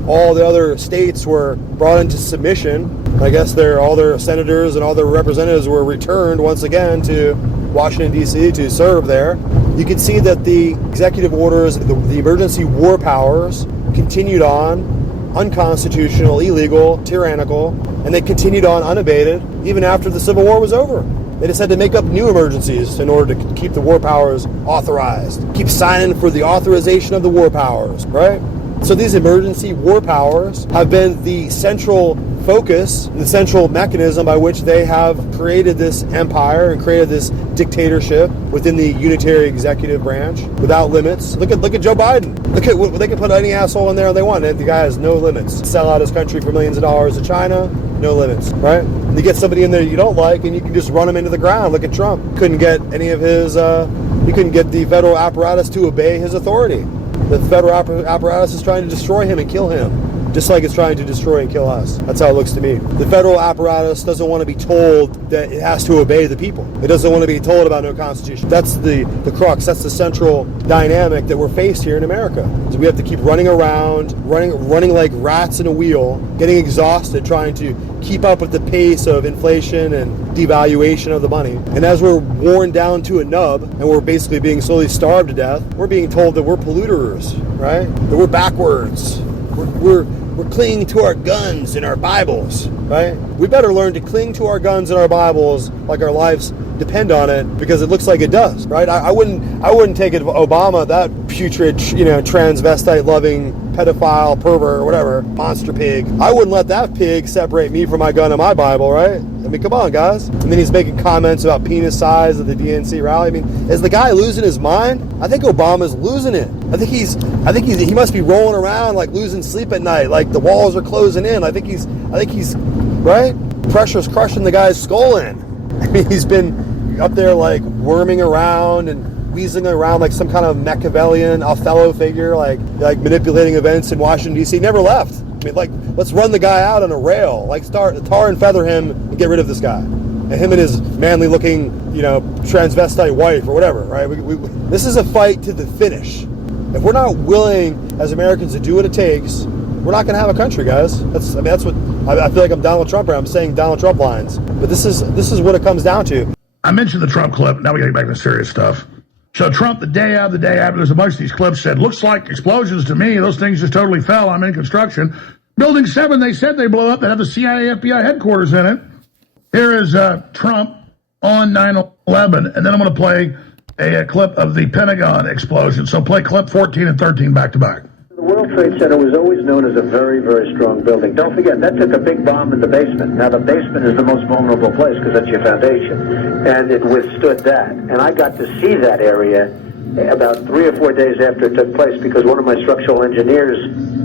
all the other states were brought into submission. I guess all their senators and all their representatives were returned once again to Washington, D.C. to serve there. You can see that the executive orders, the emergency war powers continued on, unconstitutional, illegal, tyrannical, and they continued on unabated even after the Civil War was over. They just had to make up new emergencies in order to keep the war powers authorized. Keep signing for the authorization of the war powers, right? So these emergency war powers have been the central focus, the central mechanism by which they have created this empire and created this dictatorship within the unitary executive branch without limits. Look at Joe Biden. Look at what they can put any asshole in there they want. The guy has no limits. Sell out his country for millions of dollars to China, no limits, right? And you get somebody in there you don't like, and you can just run him into the ground. Look at Trump. Couldn't get any of his. He couldn't get the federal apparatus to obey his authority. The federal apparatus is trying to destroy him and kill him, just like it's trying to destroy and kill us. That's how it looks to me. The federal apparatus doesn't want to be told that it has to obey the people. It doesn't want to be told about no constitution. That's the crux. That's the central dynamic that we're faced here in America. So we have to keep running around, running like rats in a wheel, getting exhausted, trying to keep up with the pace of inflation and devaluation of the money. And as we're worn down to a nub and we're basically being slowly starved to death, we're being told that we're polluters, right? That we're backwards. We're clinging to our guns and our Bibles, right? We better learn to cling to our guns and our Bibles like our lives depend on it, because it looks like it does, right? I wouldn't take it of Obama, that putrid, transvestite loving pedophile, pervert, or whatever, monster pig. I wouldn't let that pig separate me from my gun and my Bible, right? I mean, come on, guys. And then he's making comments about penis size at the DNC rally. I mean, is the guy losing his mind? I think Obama's losing it. I think he must be rolling around like losing sleep at night, like the walls are closing in. I think he's right? Pressure's crushing the guy's skull in. I mean, he's been up there like worming around and weaseling around like some kind of Machiavellian Othello figure, like manipulating events in Washington, D.C. Never left. I mean, like, let's run the guy out on a rail, like tar and feather him and get rid of this guy. And him and his manly-looking, transvestite wife or whatever, right? This is a fight to the finish. If we're not willing as Americans to do what it takes, we're not going to have a country, guys. That's what I feel like I'm Donald Trump, or I'm saying Donald Trump lines. But this is what it comes down to. I mentioned the Trump clip. Now we got to get back to the serious stuff. So Trump, the day after, there's a bunch of these clips said, looks like explosions to me. Those things just totally fell. I'm in construction. Building 7, they said they blew up. They have the CIA, FBI headquarters in it. Here is Trump on 9/11. And then I'm going to play a clip of the Pentagon explosion. So play clip 14 and 13 back to back. The World Trade Center was always known as a very, very strong building. Don't forget, that took a big bomb in the basement. Now, the basement is the most vulnerable place because that's your foundation. And it withstood that. And I got to see that area about 3 or 4 days after it took place, because one of my structural engineers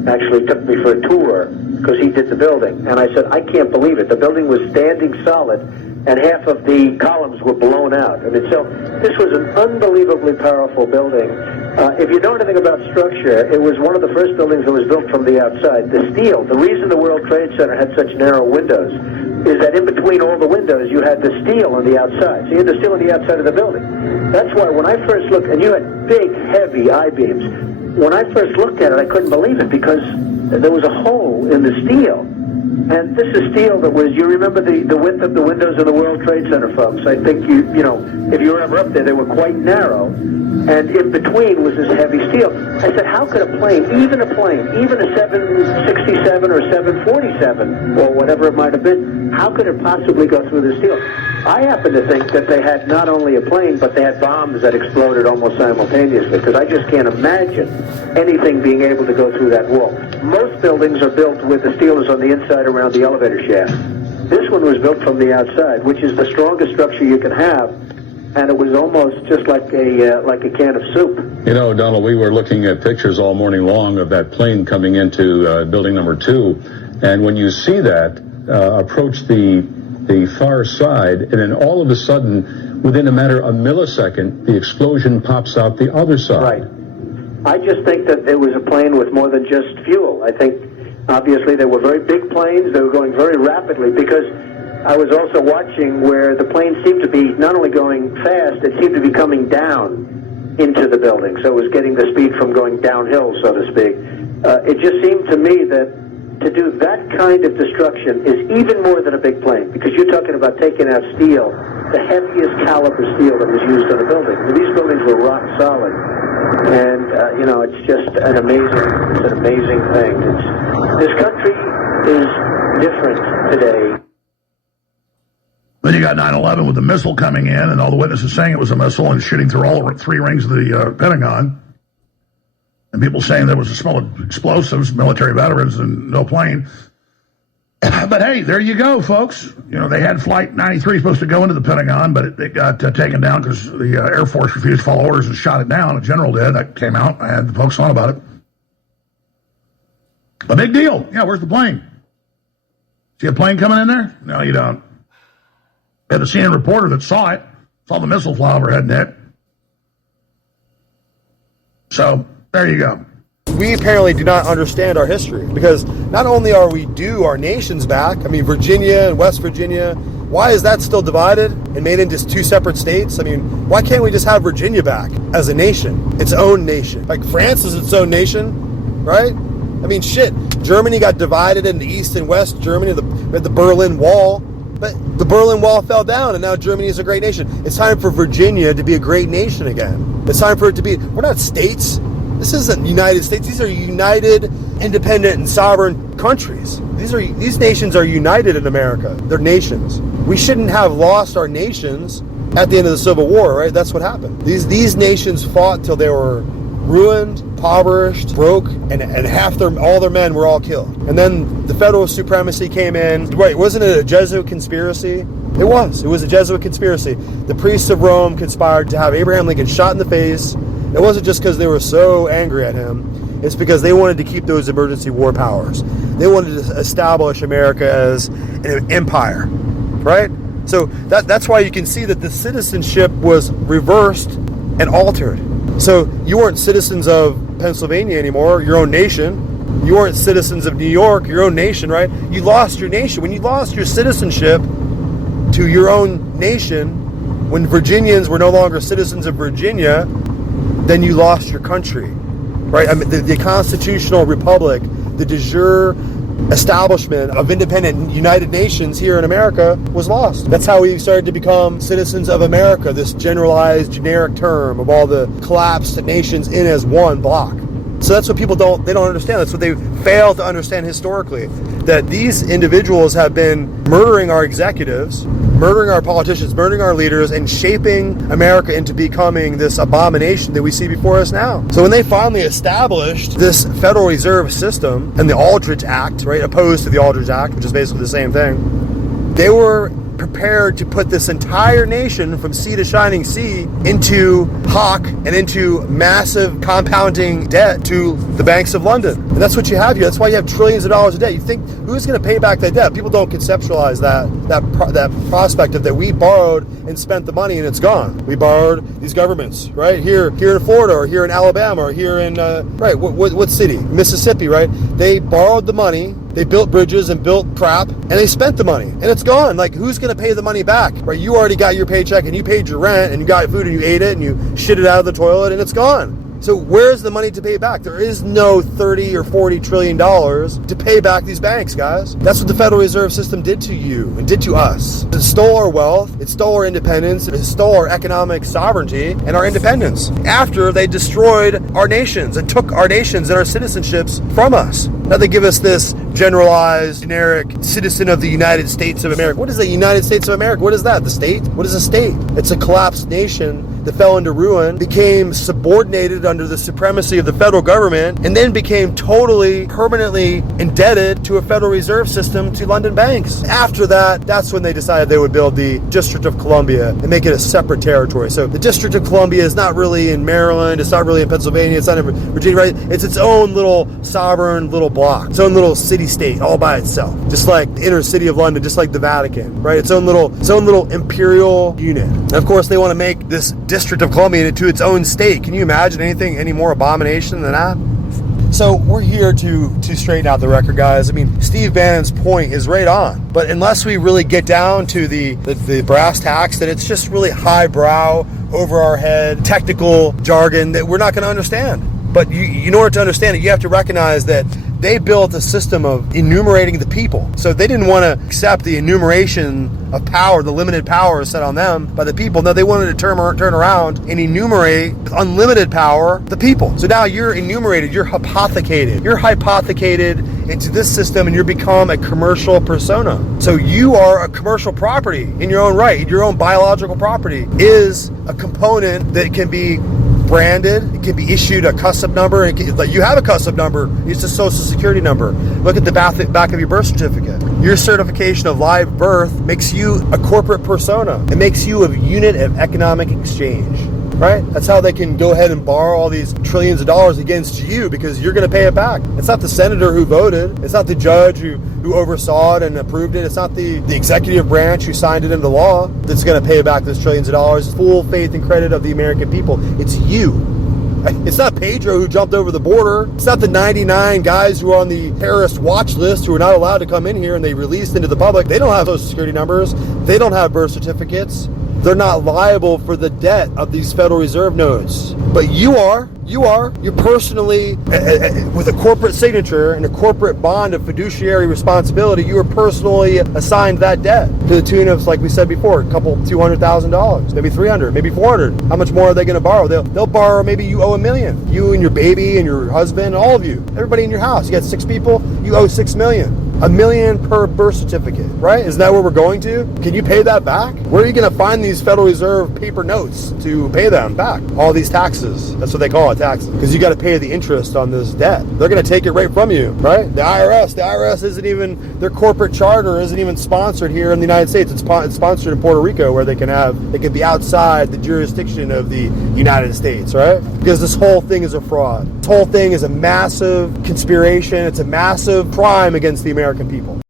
actually took me for a tour because he did the building. And I said, I can't believe it. The building was standing solid, and half of the columns were blown out. I mean, so this was an unbelievably powerful building. If you know anything about structure, it was one of the first buildings that was built from the outside. The steel, the reason the World Trade Center had such narrow windows is that in between all the windows, you had the steel on the outside. So you had the steel on the outside of the building. That's why when I first looked, and you had big, heavy I-beams, when I first looked at it, I couldn't believe it, because there was a hole in the steel. And this is steel that was, you remember the width of the windows in the World Trade Center, folks. I think if you were ever up there, they were quite narrow. And in between was this heavy steel. I said, how could a plane, even a 767 or 747, or whatever it might have been, How could it possibly go through the steel? I happen to think that they had not only a plane, but they had bombs that exploded almost simultaneously, because I just can't imagine anything being able to go through that wall. Most buildings are built with the steel is on the inside around the elevator shaft. This one was built from the outside, which is the strongest structure you can have, and it was almost just like a can of soup. You know, Donald, we were looking at pictures all morning long of that plane coming into building number 2, and when you see that approach the far side, and then all of a sudden, within a matter of a millisecond, the explosion pops out the other side. Right. I just think that it was a plane with more than just fuel. I think, obviously, they were very big planes. They were going very rapidly, because I was also watching where the plane seemed to be not only going fast, it seemed to be coming down into the building. So it was getting the speed from going downhill, so to speak. It just seemed to me that to do that kind of destruction is even more than a big plane, because you're talking about taking out steel, the heaviest caliber steel that was used on a building. These buildings were rock solid, and you know, it's just an amazing thing. This country is different today. Then you got 9/11 with the missile coming in, and all the witnesses saying it was a missile and shooting through all 3 rings of the Pentagon. And people saying there was a smell of explosives, military veterans, and no plane. But hey, there you go, folks. You know, they had Flight 93 supposed to go into the Pentagon, but it got taken down because the Air Force refused to follow orders and shot it down. A general did. That came out. I had the folks on about it. A big deal. Yeah, where's the plane? See a plane coming in there? No, you don't. We had a CNN reporter that saw the missile fly overhead and hit. So, there you go. We apparently do not understand our history, because not only are we due our nations back, I mean, Virginia and West Virginia, why is that still divided and made into 2 separate states? I mean, why can't we just have Virginia back as a nation, its own nation? Like France is its own nation, right? I mean, shit, Germany got divided into East and West Germany, we had the Berlin Wall, but the Berlin Wall fell down, and now Germany is a great nation. It's time for Virginia to be a great nation again. It's time for it to be, we're not states. This isn't United States. These are united, independent, and sovereign countries. These nations are united in America. They're nations. We shouldn't have lost our nations at the end of the Civil War, right? That's what happened. These nations fought till they were ruined, impoverished, broke, and all their men were all killed. And then the federal supremacy came in. Right, wasn't it a Jesuit conspiracy? It was a Jesuit conspiracy. The priests of Rome conspired to have Abraham Lincoln shot in the face. It wasn't just because they were so angry at him. It's because they wanted to keep those emergency war powers. They wanted to establish America as an empire, right? So that's why you can see that the citizenship was reversed and altered. So you weren't citizens of Pennsylvania anymore, your own nation. You weren't citizens of New York, your own nation, right? You lost your nation. When you lost your citizenship to your own nation, when Virginians were no longer citizens of Virginia, then you lost your country, right? I mean, the constitutional republic, the de jure establishment of independent United Nations here in America was lost. That's how we started to become citizens of America, this generalized, generic term of all the collapsed nations in as one block. So that's what people don't understand. That's what they fail to understand historically, that these individuals have been murdering our executives, murdering our politicians, murdering our leaders, and shaping America into becoming this abomination that we see before us now. So when they finally established this Federal Reserve System and the Aldrich Act, right, opposed to the Aldrich Act, which is basically the same thing, they were prepared to put this entire nation from sea to shining sea into hock and into massive compounding debt to the banks of London. And that's what you have here. That's why you have trillions of dollars of debt. You think, who's going to pay back that debt? People don't conceptualize that prospect of that we borrowed and spent the money and it's gone. We borrowed these governments, right? Here in Florida, or here in Alabama, or here in, what city? Mississippi, right? They borrowed the money, they built bridges and built crap, and they spent the money, and it's gone. Like, who's going to pay the money back, right? You already got your paycheck, and you paid your rent, and you got food, and you ate it, and you shit it out of the toilet, and it's gone. So where's the money to pay back? There is no 30 or 40 trillion dollars to pay back these banks, guys. That's what the Federal Reserve System did to you and did to us. It stole our wealth, it stole our independence, it stole our economic sovereignty and our independence after they destroyed our nations and took our nations and our citizenships from us. Now they give us this generalized, generic citizen of the United States of America. What is the United States of America? What is that? The state? What is a state? It's a collapsed nation that fell into ruin, became subordinated under the supremacy of the federal government, and then became totally, permanently indebted to a Federal Reserve System, to London banks. After that, that's when they decided they would build the District of Columbia and make it a separate territory. So the District of Columbia is not really in Maryland, it's not really in Pennsylvania, it's not in Virginia, right? It's its own little sovereign little block, its own little city-state all by itself, just like the inner city of London, just like the Vatican, right? Its own little imperial unit. And of course, they want to make this District of Columbia into its own state. Can you imagine anything any more abomination than that? So we're here to straighten out the record, guys. I mean, Steve Bannon's point is right on. But unless we really get down to the brass tacks, then it's just really highbrow, over our head, technical jargon that we're not going to understand. But in order to understand it, you have to recognize that they built a system of enumerating the people. So they didn't want to accept the enumeration of power, the limited power set on them by the people. No, they wanted to turn around and enumerate with unlimited power the people. So now you're enumerated, you're hypothecated. You're hypothecated into this system and you become a commercial persona. So you are a commercial property in your own right. Your own biological property is a component that can be branded, it can be issued a custom number, and you have a custom number, it's a social security number. Look at the back of your birth certificate. Your certification of live birth makes you a corporate persona. It makes you a unit of economic exchange, right? That's how they can go ahead and borrow all these trillions of dollars against you, because you're going to pay it back. It's not the senator who voted. It's not the judge who oversaw it and approved it. It's not the executive branch who signed it into law that's going to pay back those trillions of dollars. Full faith and credit of the American people. It's you. It's not Pedro who jumped over the border. It's not the 99 guys who are on the terrorist watch list who are not allowed to come in here and they released into the public. They don't have social security numbers. They don't have birth certificates. They're not liable for the debt of these Federal Reserve notes. But you are. You're personally, with a corporate signature and a corporate bond of fiduciary responsibility, you are personally assigned that debt to the tune of, like we said before, a couple $200,000, maybe $300,000, maybe $400,000. How much more are they going to borrow? They'll borrow, maybe you owe $1 million. You and your baby and your husband, all of you, everybody in your house. You got 6 people, you owe $6 million. $1 million per birth certificate, right? Isn't that where we're going to? Can you pay that back? Where are you going to find these Federal Reserve paper notes to pay them back? All these taxes. That's what they call it, taxes. Because you got to pay the interest on this debt. They're going to take it right from you, right? The IRS isn't even, their corporate charter isn't even sponsored here in the United States. It's sponsored in Puerto Rico, where they can be outside the jurisdiction of the United States, right? Because this whole thing is a fraud. This whole thing is a massive conspiration. It's a massive crime against the American people.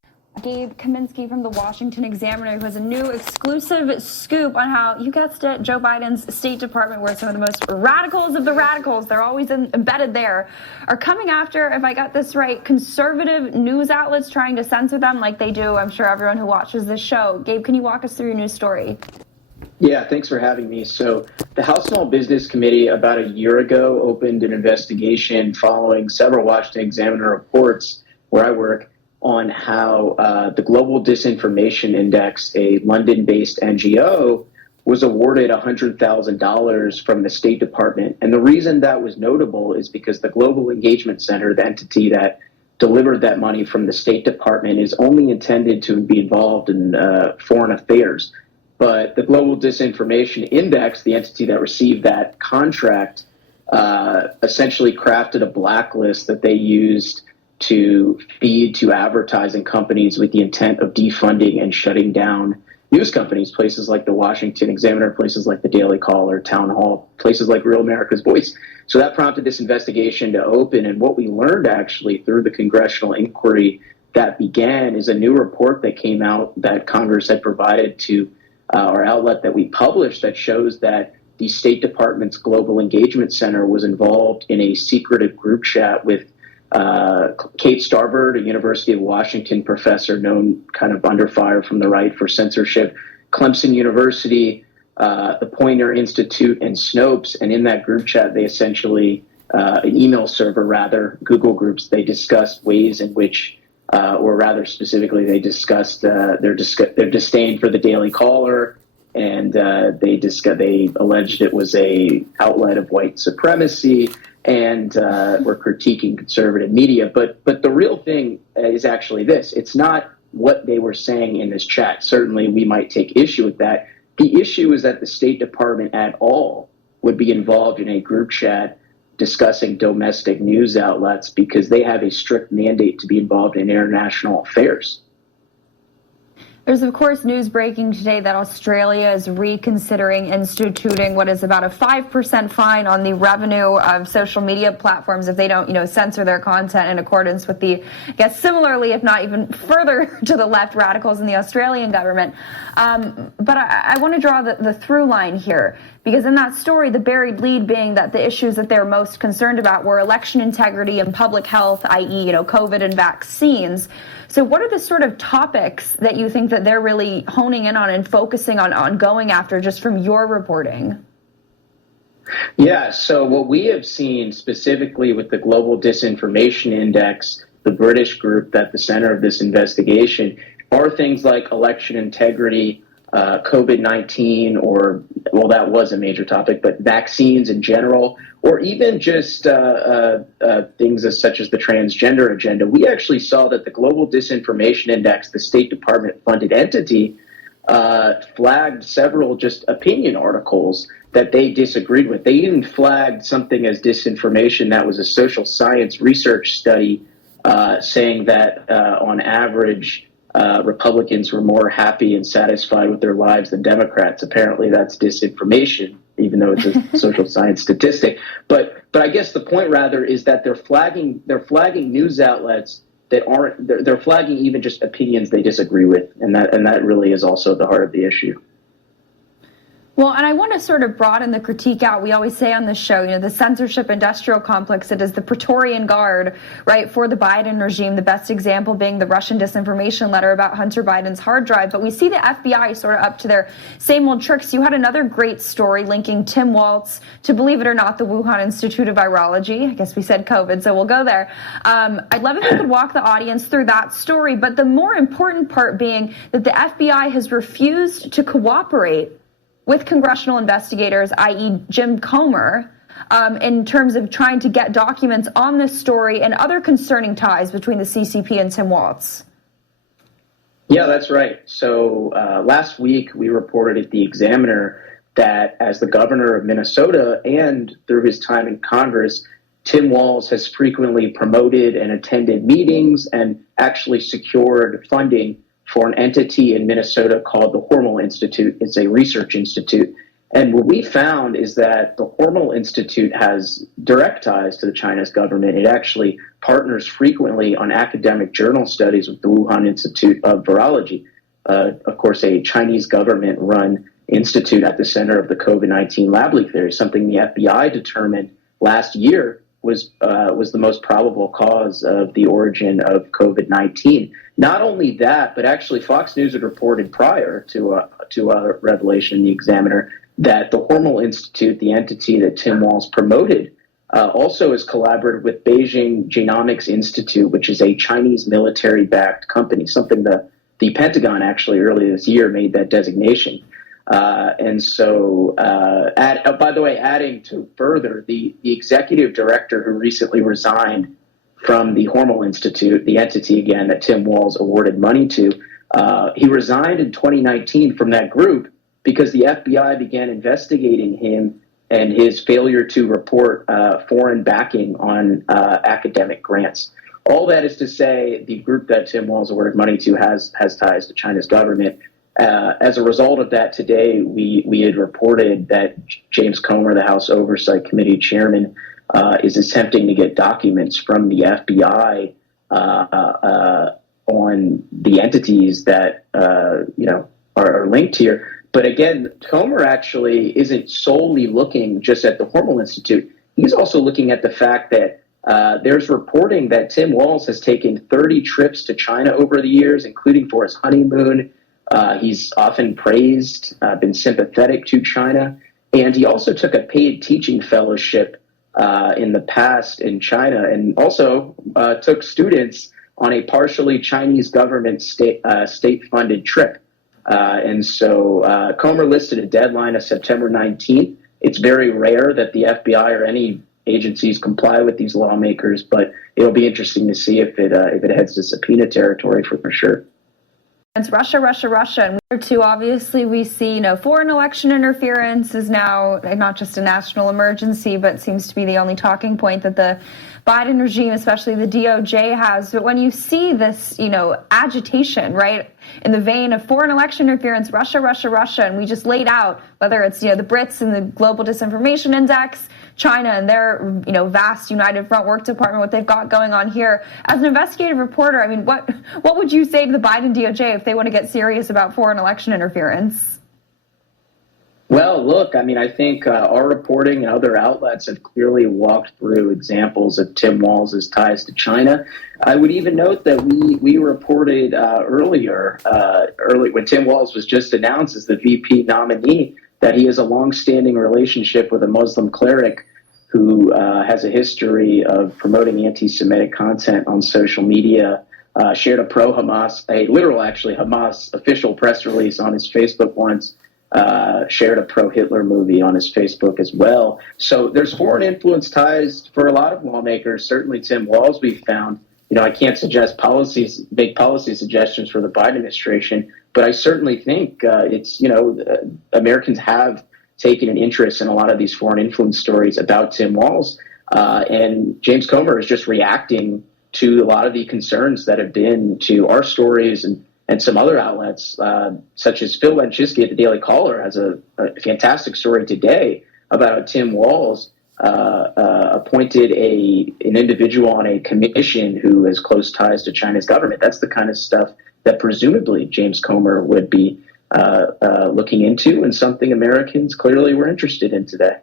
Gabe Kaminsky from the Washington Examiner, who has a new exclusive scoop on how, you guessed it, Joe Biden's State Department, where some of the most radicals of the radicals, they're always embedded there, are coming after, if I got this right, conservative news outlets, trying to censor them like they do, I'm sure, everyone who watches this show. Gabe, can you walk us through your news story? Yeah, thanks for having me. So the House Small Business Committee about a year ago opened an investigation following several Washington Examiner reports, where I work, on how the Global Disinformation Index, a London-based NGO, was awarded $100,000 from the State Department. And the reason that was notable is because the Global Engagement Center, the entity that delivered that money from the State Department, is only intended to be involved in foreign affairs. But the Global Disinformation Index, the entity that received that contract, essentially crafted a blacklist that they used to feed to advertising companies with the intent of defunding and shutting down news companies, places like the Washington Examiner, places like the Daily Caller, Town Hall, places like Real America's Voice. So that prompted this investigation to open. And what we learned actually through the congressional inquiry that began is a new report that came out that Congress had provided to our outlet that we published, that shows that the State Department's Global Engagement Center was involved in a secretive group chat with Kate Starbird, a University of Washington professor known kind of under fire from the right for censorship, Clemson University, the Poynter Institute and Snopes, and in that group chat, they essentially, an email server rather, Google Groups, they discussed ways in which, or rather specifically, they discussed their disdain for the Daily Caller, and they alleged it was a outlet of white supremacy, and were critiquing conservative media. But the real thing is actually this: it's not what they were saying in this chat. Certainly, we might take issue with that. The issue is that the State Department at all would be involved in a group chat discussing domestic news outlets because they have a strict mandate to be involved in international affairs. There's, of course, news breaking today that Australia is reconsidering instituting what is about a 5% fine on the revenue of social media platforms if they don't, censor their content in accordance with the, I guess, similarly, if not even further to the left radicals in the Australian government. But I want to draw the through line here, because in that story, the buried lead being that the issues that they're most concerned about were election integrity and public health, i.e., COVID and vaccines. So what are the sort of topics that you think that they're really honing in on and focusing on going after just from your reporting? Yeah, so what we have seen specifically with the Global Disinformation Index, the British group at the center of this investigation, are things like election integrity, COVID-19, or, well, that was a major topic, but vaccines in general, or even just things such as the transgender agenda. We actually saw that the Global Disinformation Index, the State Department-funded entity, flagged several just opinion articles that they disagreed with. They even flagged something as disinformation that was a social science research study saying that on average, Republicans were more happy and satisfied with their lives than Democrats. Apparently that's disinformation, even though it's a social science statistic. But I guess the point rather is that they're flagging news outlets that aren't, they're flagging even just opinions they disagree with. And that really is also the heart of the issue. Well, and I want to sort of broaden the critique out. We always say on this show, the censorship industrial complex, it is the Praetorian Guard, right, for the Biden regime, the best example being the Russian disinformation letter about Hunter Biden's hard drive. But we see the FBI sort of up to their same old tricks. You had another great story linking Tim Walz to, believe it or not, the Wuhan Institute of Virology. I guess we said COVID, so we'll go there. I'd love if you could walk the audience through that story. But the more important part being that the FBI has refused to cooperate with congressional investigators, i.e. Jim Comer, in terms of trying to get documents on this story and other concerning ties between the CCP and Tim Walz. Yeah, that's right. So last week we reported at the Examiner that as the governor of Minnesota and through his time in Congress, Tim Walz has frequently promoted and attended meetings and actually secured funding for an entity in Minnesota called the Hormel Institute. It's a research institute. And what we found is that the Hormel Institute has direct ties to the Chinese government. It actually partners frequently on academic journal studies with the Wuhan Institute of Virology, of course, a Chinese government-run institute at the center of the COVID-19 lab leak theory, something the FBI determined last year was the most probable cause of the origin of COVID-19. Not only that, but actually Fox News had reported prior to a revelation in the Examiner that the Hormel Institute, the entity that Tim Walz promoted, also has collaborated with Beijing Genomics Institute, which is a Chinese military-backed company, something the Pentagon actually earlier this year made that designation. And so, by the way, adding to further, the executive director who recently resigned from the Hormel Institute, the entity, again, that Tim Walz awarded money to, he resigned in 2019 from that group because the FBI began investigating him and his failure to report foreign backing on academic grants. All that is to say, the group that Tim Walz awarded money to has ties to China's government. As a result of that, today we had reported that James Comer, the House Oversight Committee chairman, is attempting to get documents from the FBI on the entities that are linked here. But again, Comer actually isn't solely looking just at the Hormel Institute. He's also looking at the fact that there's reporting that Tim Walz has taken 30 trips to China over the years, including for his honeymoon. He's often praised, been sympathetic to China, and he also took a paid teaching fellowship in the past in China, and also took students on a partially Chinese government state-funded trip. And so Comer listed a deadline of September 19th. It's very rare that the FBI or any agencies comply with these lawmakers, but it'll be interesting to see if it heads to subpoena territory for sure. It's Russia, and here too, obviously, we see, foreign election interference is now not just a national emergency, but seems to be the only talking point that the Biden regime, especially the DOJ, has. But when you see this, agitation, right, in the vein of foreign election interference, Russia, and we just laid out whether it's, the Brits and the Global Disinformation Index, China and their, vast United Front Work Department, what they've got going on here. As an investigative reporter, I mean, what would you say to the Biden DOJ if they want to get serious about foreign election interference? Well, look, I mean, I think our reporting and other outlets have clearly walked through examples of Tim Walz's ties to China. I would even note that we reported earlier when Tim Walz was just announced as the VP nominee, that he has a long-standing relationship with a Muslim cleric who has a history of promoting anti-Semitic content on social media, shared a pro-Hamas, Hamas official press release on his Facebook once, shared a pro-Hitler movie on his Facebook as well. So there's foreign influence ties for a lot of lawmakers. Certainly Tim Walz, we found. I can't suggest big policy suggestions for the Biden administration, but I certainly think Americans have taken an interest in a lot of these foreign influence stories about Tim Walz, and James Comer is just reacting to a lot of the concerns that have been to our stories and some other outlets, such as Phil Lenczewski at the Daily Caller has a fantastic story today about Tim Walz appointed an individual on a commission who has close ties to China's government. That's the kind of stuff that presumably James Comer would be looking into, and something Americans clearly were interested in today.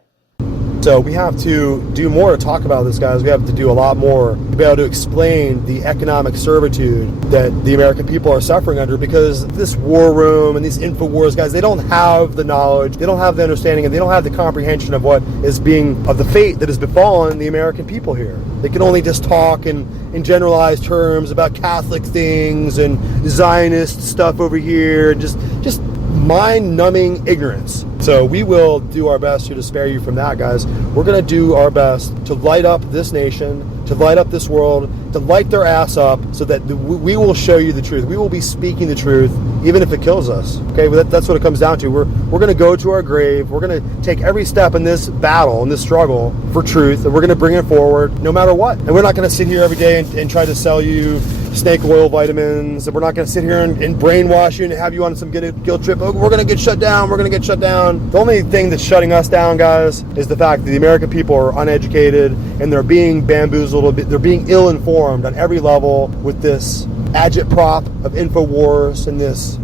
So we have to do more to talk about this, guys. We have to do a lot more to be able to explain the economic servitude that the American people are suffering under, because this war room and these InfoWars guys, they don't have the knowledge, they don't have the understanding, and they don't have the comprehension of what is of the fate that has befallen the American people here. They can only just talk in generalized terms about Catholic things and Zionist stuff over here, and just mind-numbing ignorance. So we will do our best to spare you from that, guys. We're going to do our best to light up this nation, to light up this world, to light their ass up, so that we will show you the truth. We will be speaking the truth, even if it kills us. Okay, that's what it comes down to. We're going to go to our grave. We're going to take every step in this battle, in this struggle for truth, and we're going to bring it forward no matter what. And we're not going to sit here every day and try to sell you snake oil vitamins, and we're not going to sit here and brainwash you and have you on some guilt trip. Oh, we're going to get shut down. We're going to get shut down. The only thing that's shutting us down, guys, is the fact that the American people are uneducated and they're being bamboozled. They're being ill-informed on every level with this agitprop of InfoWars and this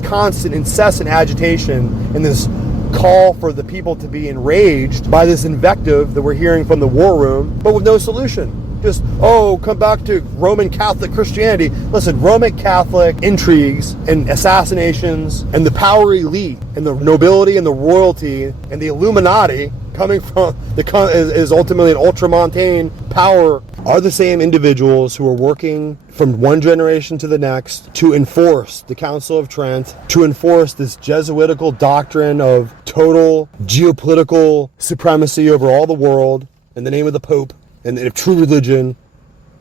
constant, incessant agitation and this call for the people to be enraged by this invective that we're hearing from the war room, but with no solution. Just, come back to Roman Catholic Christianity. Listen, Roman Catholic intrigues and assassinations and the power elite and the nobility and the royalty and the Illuminati coming from is ultimately an ultramontane power are the same individuals who are working from one generation to the next to enforce the Council of Trent, to enforce this Jesuitical doctrine of total geopolitical supremacy over all the world in the name of the Pope and of true religion,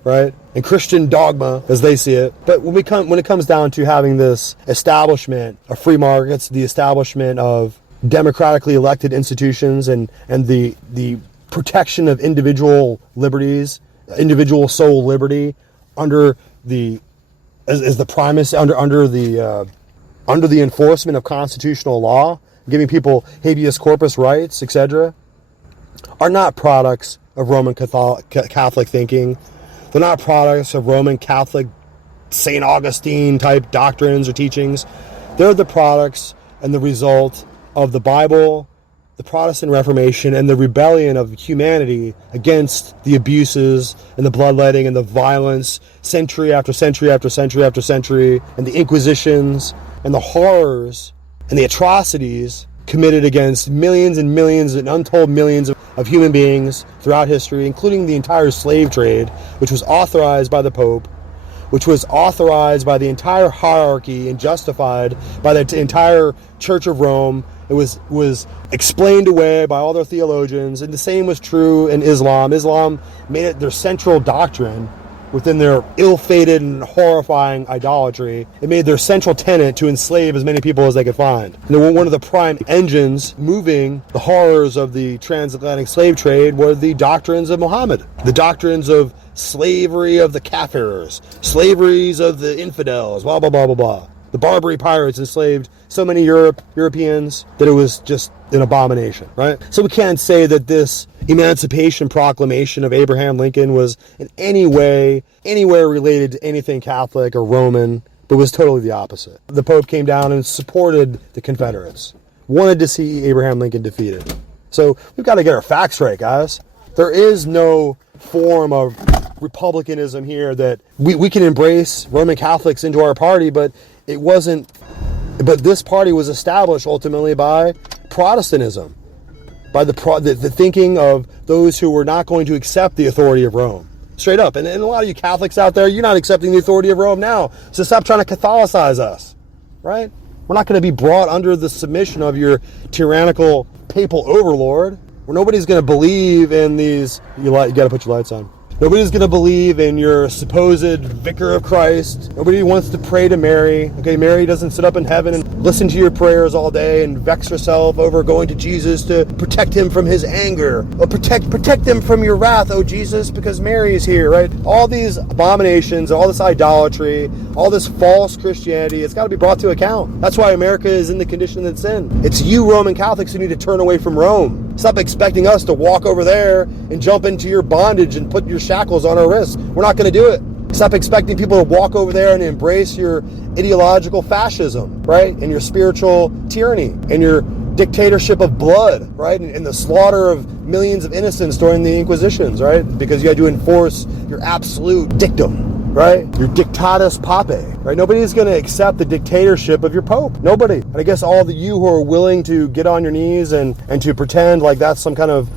right? And Christian dogma, as they see it. But when it comes down to having this establishment of free markets, the establishment of democratically elected institutions, and the protection of individual liberties, individual soul liberty, under the primacy, under the enforcement of constitutional law, giving people habeas corpus rights, etc., are not products of Roman Catholic thinking. They're not products of Roman Catholic St. Augustine type doctrines or teachings. They're the products and the result of the Bible, the Protestant Reformation, and the rebellion of humanity against the abuses and the bloodletting and the violence century after century after century after century, and the Inquisitions and the horrors and the atrocities committed against millions and millions and untold millions of human beings throughout history, including the entire slave trade, which was authorized by the Pope, which was authorized by the entire hierarchy and justified by the entire Church of Rome. It was explained away by all their theologians, and the same was true in Islam. Islam made it their central doctrine within their ill-fated and horrifying idolatry. It made their central tenet to enslave as many people as they could find. And they were one of the prime engines moving the horrors of the transatlantic slave trade were the doctrines of Muhammad, the doctrines of slavery of the Kafirs, slaveries of the infidels, blah, blah, blah, blah, blah. The Barbary pirates enslaved so many Europeans that it was just an abomination, right? So we can't say that this Emancipation Proclamation of Abraham Lincoln was in anywhere related to anything Catholic or Roman, but was totally the opposite. The Pope came down and supported the Confederates, wanted to see Abraham Lincoln defeated. So we've got to get our facts right, guys. There is no form of republicanism here that we can embrace Roman Catholics into our party, but it wasn't. But this party was established ultimately by Protestantism, by the thinking of those who were not going to accept the authority of Rome. Straight up. And a lot of you Catholics out there, you're not accepting the authority of Rome now. So stop trying to Catholicize us, right? We're not going to be brought under the submission of your tyrannical papal overlord. Where nobody's going to believe in these. You got to put your lights on. Nobody's going to believe in your supposed vicar of Christ. Nobody wants to pray to Mary. Okay, Mary doesn't sit up in heaven and listen to your prayers all day and vex herself over going to Jesus to protect him from his anger. Or protect them from your wrath, oh Jesus, because Mary is here, right? All these abominations, all this idolatry, all this false Christianity, it's got to be brought to account. That's why America is in the condition that it's in. It's you Roman Catholics who need to turn away from Rome. Stop expecting us to walk over there and jump into your bondage and put your shackles on our wrists. We're not going to do it. Stop expecting people to walk over there and embrace your ideological fascism, right? And your spiritual tyranny and your dictatorship of blood, right? And the slaughter of millions of innocents during the Inquisitions, right? Because you had to enforce your absolute dictum, right? Your dictatus papae, right? Nobody's going to accept the dictatorship of your Pope. Nobody. And I guess all of you who are willing to get on your knees and to pretend like that's some kind of,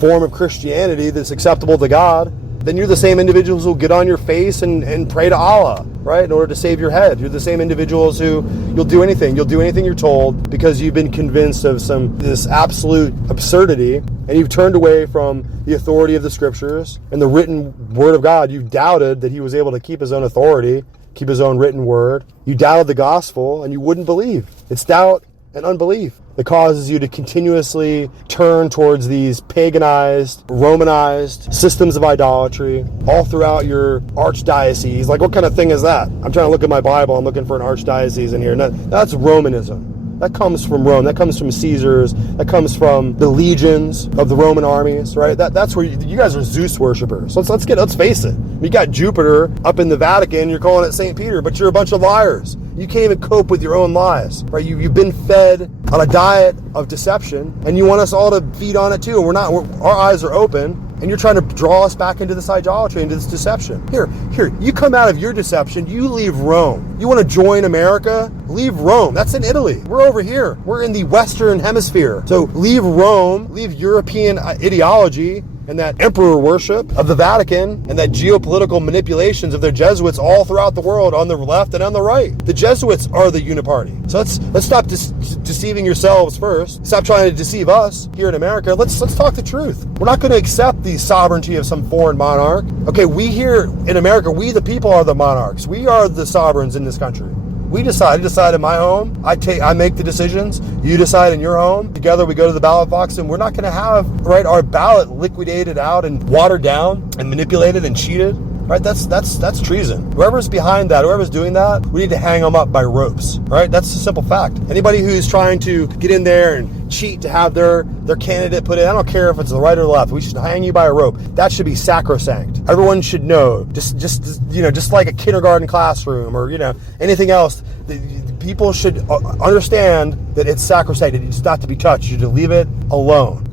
form of Christianity that's acceptable to God, then you're the same individuals who get on your face and pray to Allah, right, in order to save your head. You're the same individuals who you'll do anything you're told because you've been convinced of this absolute absurdity, and you've turned away from the authority of the scriptures and the written word of God. You've doubted that he was able to keep his own authority, keep his own written word. You doubted the gospel, and you wouldn't believe. It's doubt and unbelief that causes you to continuously turn towards these paganized, Romanized systems of idolatry all throughout your archdiocese. Like, what kind of thing is that? I'm trying to look at my Bible. I'm looking for an archdiocese in here. That's Romanism. That comes from Rome. That comes from Caesars. That comes from the legions of the Roman armies, right? That's where you guys are Zeus worshipers. Let's face it. You got Jupiter up in the Vatican. You're calling it St. Peter, but you're a bunch of liars. You can't even cope with your own lies, right? You've been fed on a diet of deception, and you want us all to feed on it too. And we're not. Our eyes are open. And you're trying to draw us back into this idolatry, into this deception. Here, you come out of your deception, you leave Rome. You want to join America? Leave Rome. That's in Italy. We're over here. We're in the Western Hemisphere. So leave Rome, leave European ideology and that emperor worship of the Vatican and that geopolitical manipulations of their Jesuits all throughout the world on the left and on the right. The Jesuits are the uniparty. So let's stop deceiving yourselves first. Stop trying to deceive us here in America. Let's talk the truth. We're not going to accept the sovereignty of some foreign monarch. Okay, we here in America, we the people are the monarchs. We are the sovereigns in this country. We decide. I decide in my home. I make the decisions. You decide in your home. Together we go to the ballot box, and we're not going to have our ballot liquidated out and watered down and manipulated and cheated. Right? That's treason. Whoever's behind that, whoever's doing that, we need to hang them up by ropes. Right? That's a simple fact. Anybody who's trying to get in there and cheat to have their candidate put in, I don't care if it's the right or the left. We should hang you by a rope. That should be sacrosanct. Everyone should know. Just like a kindergarten classroom or anything else. People should understand that it's sacrosanct. It's not to be touched. You should leave it alone.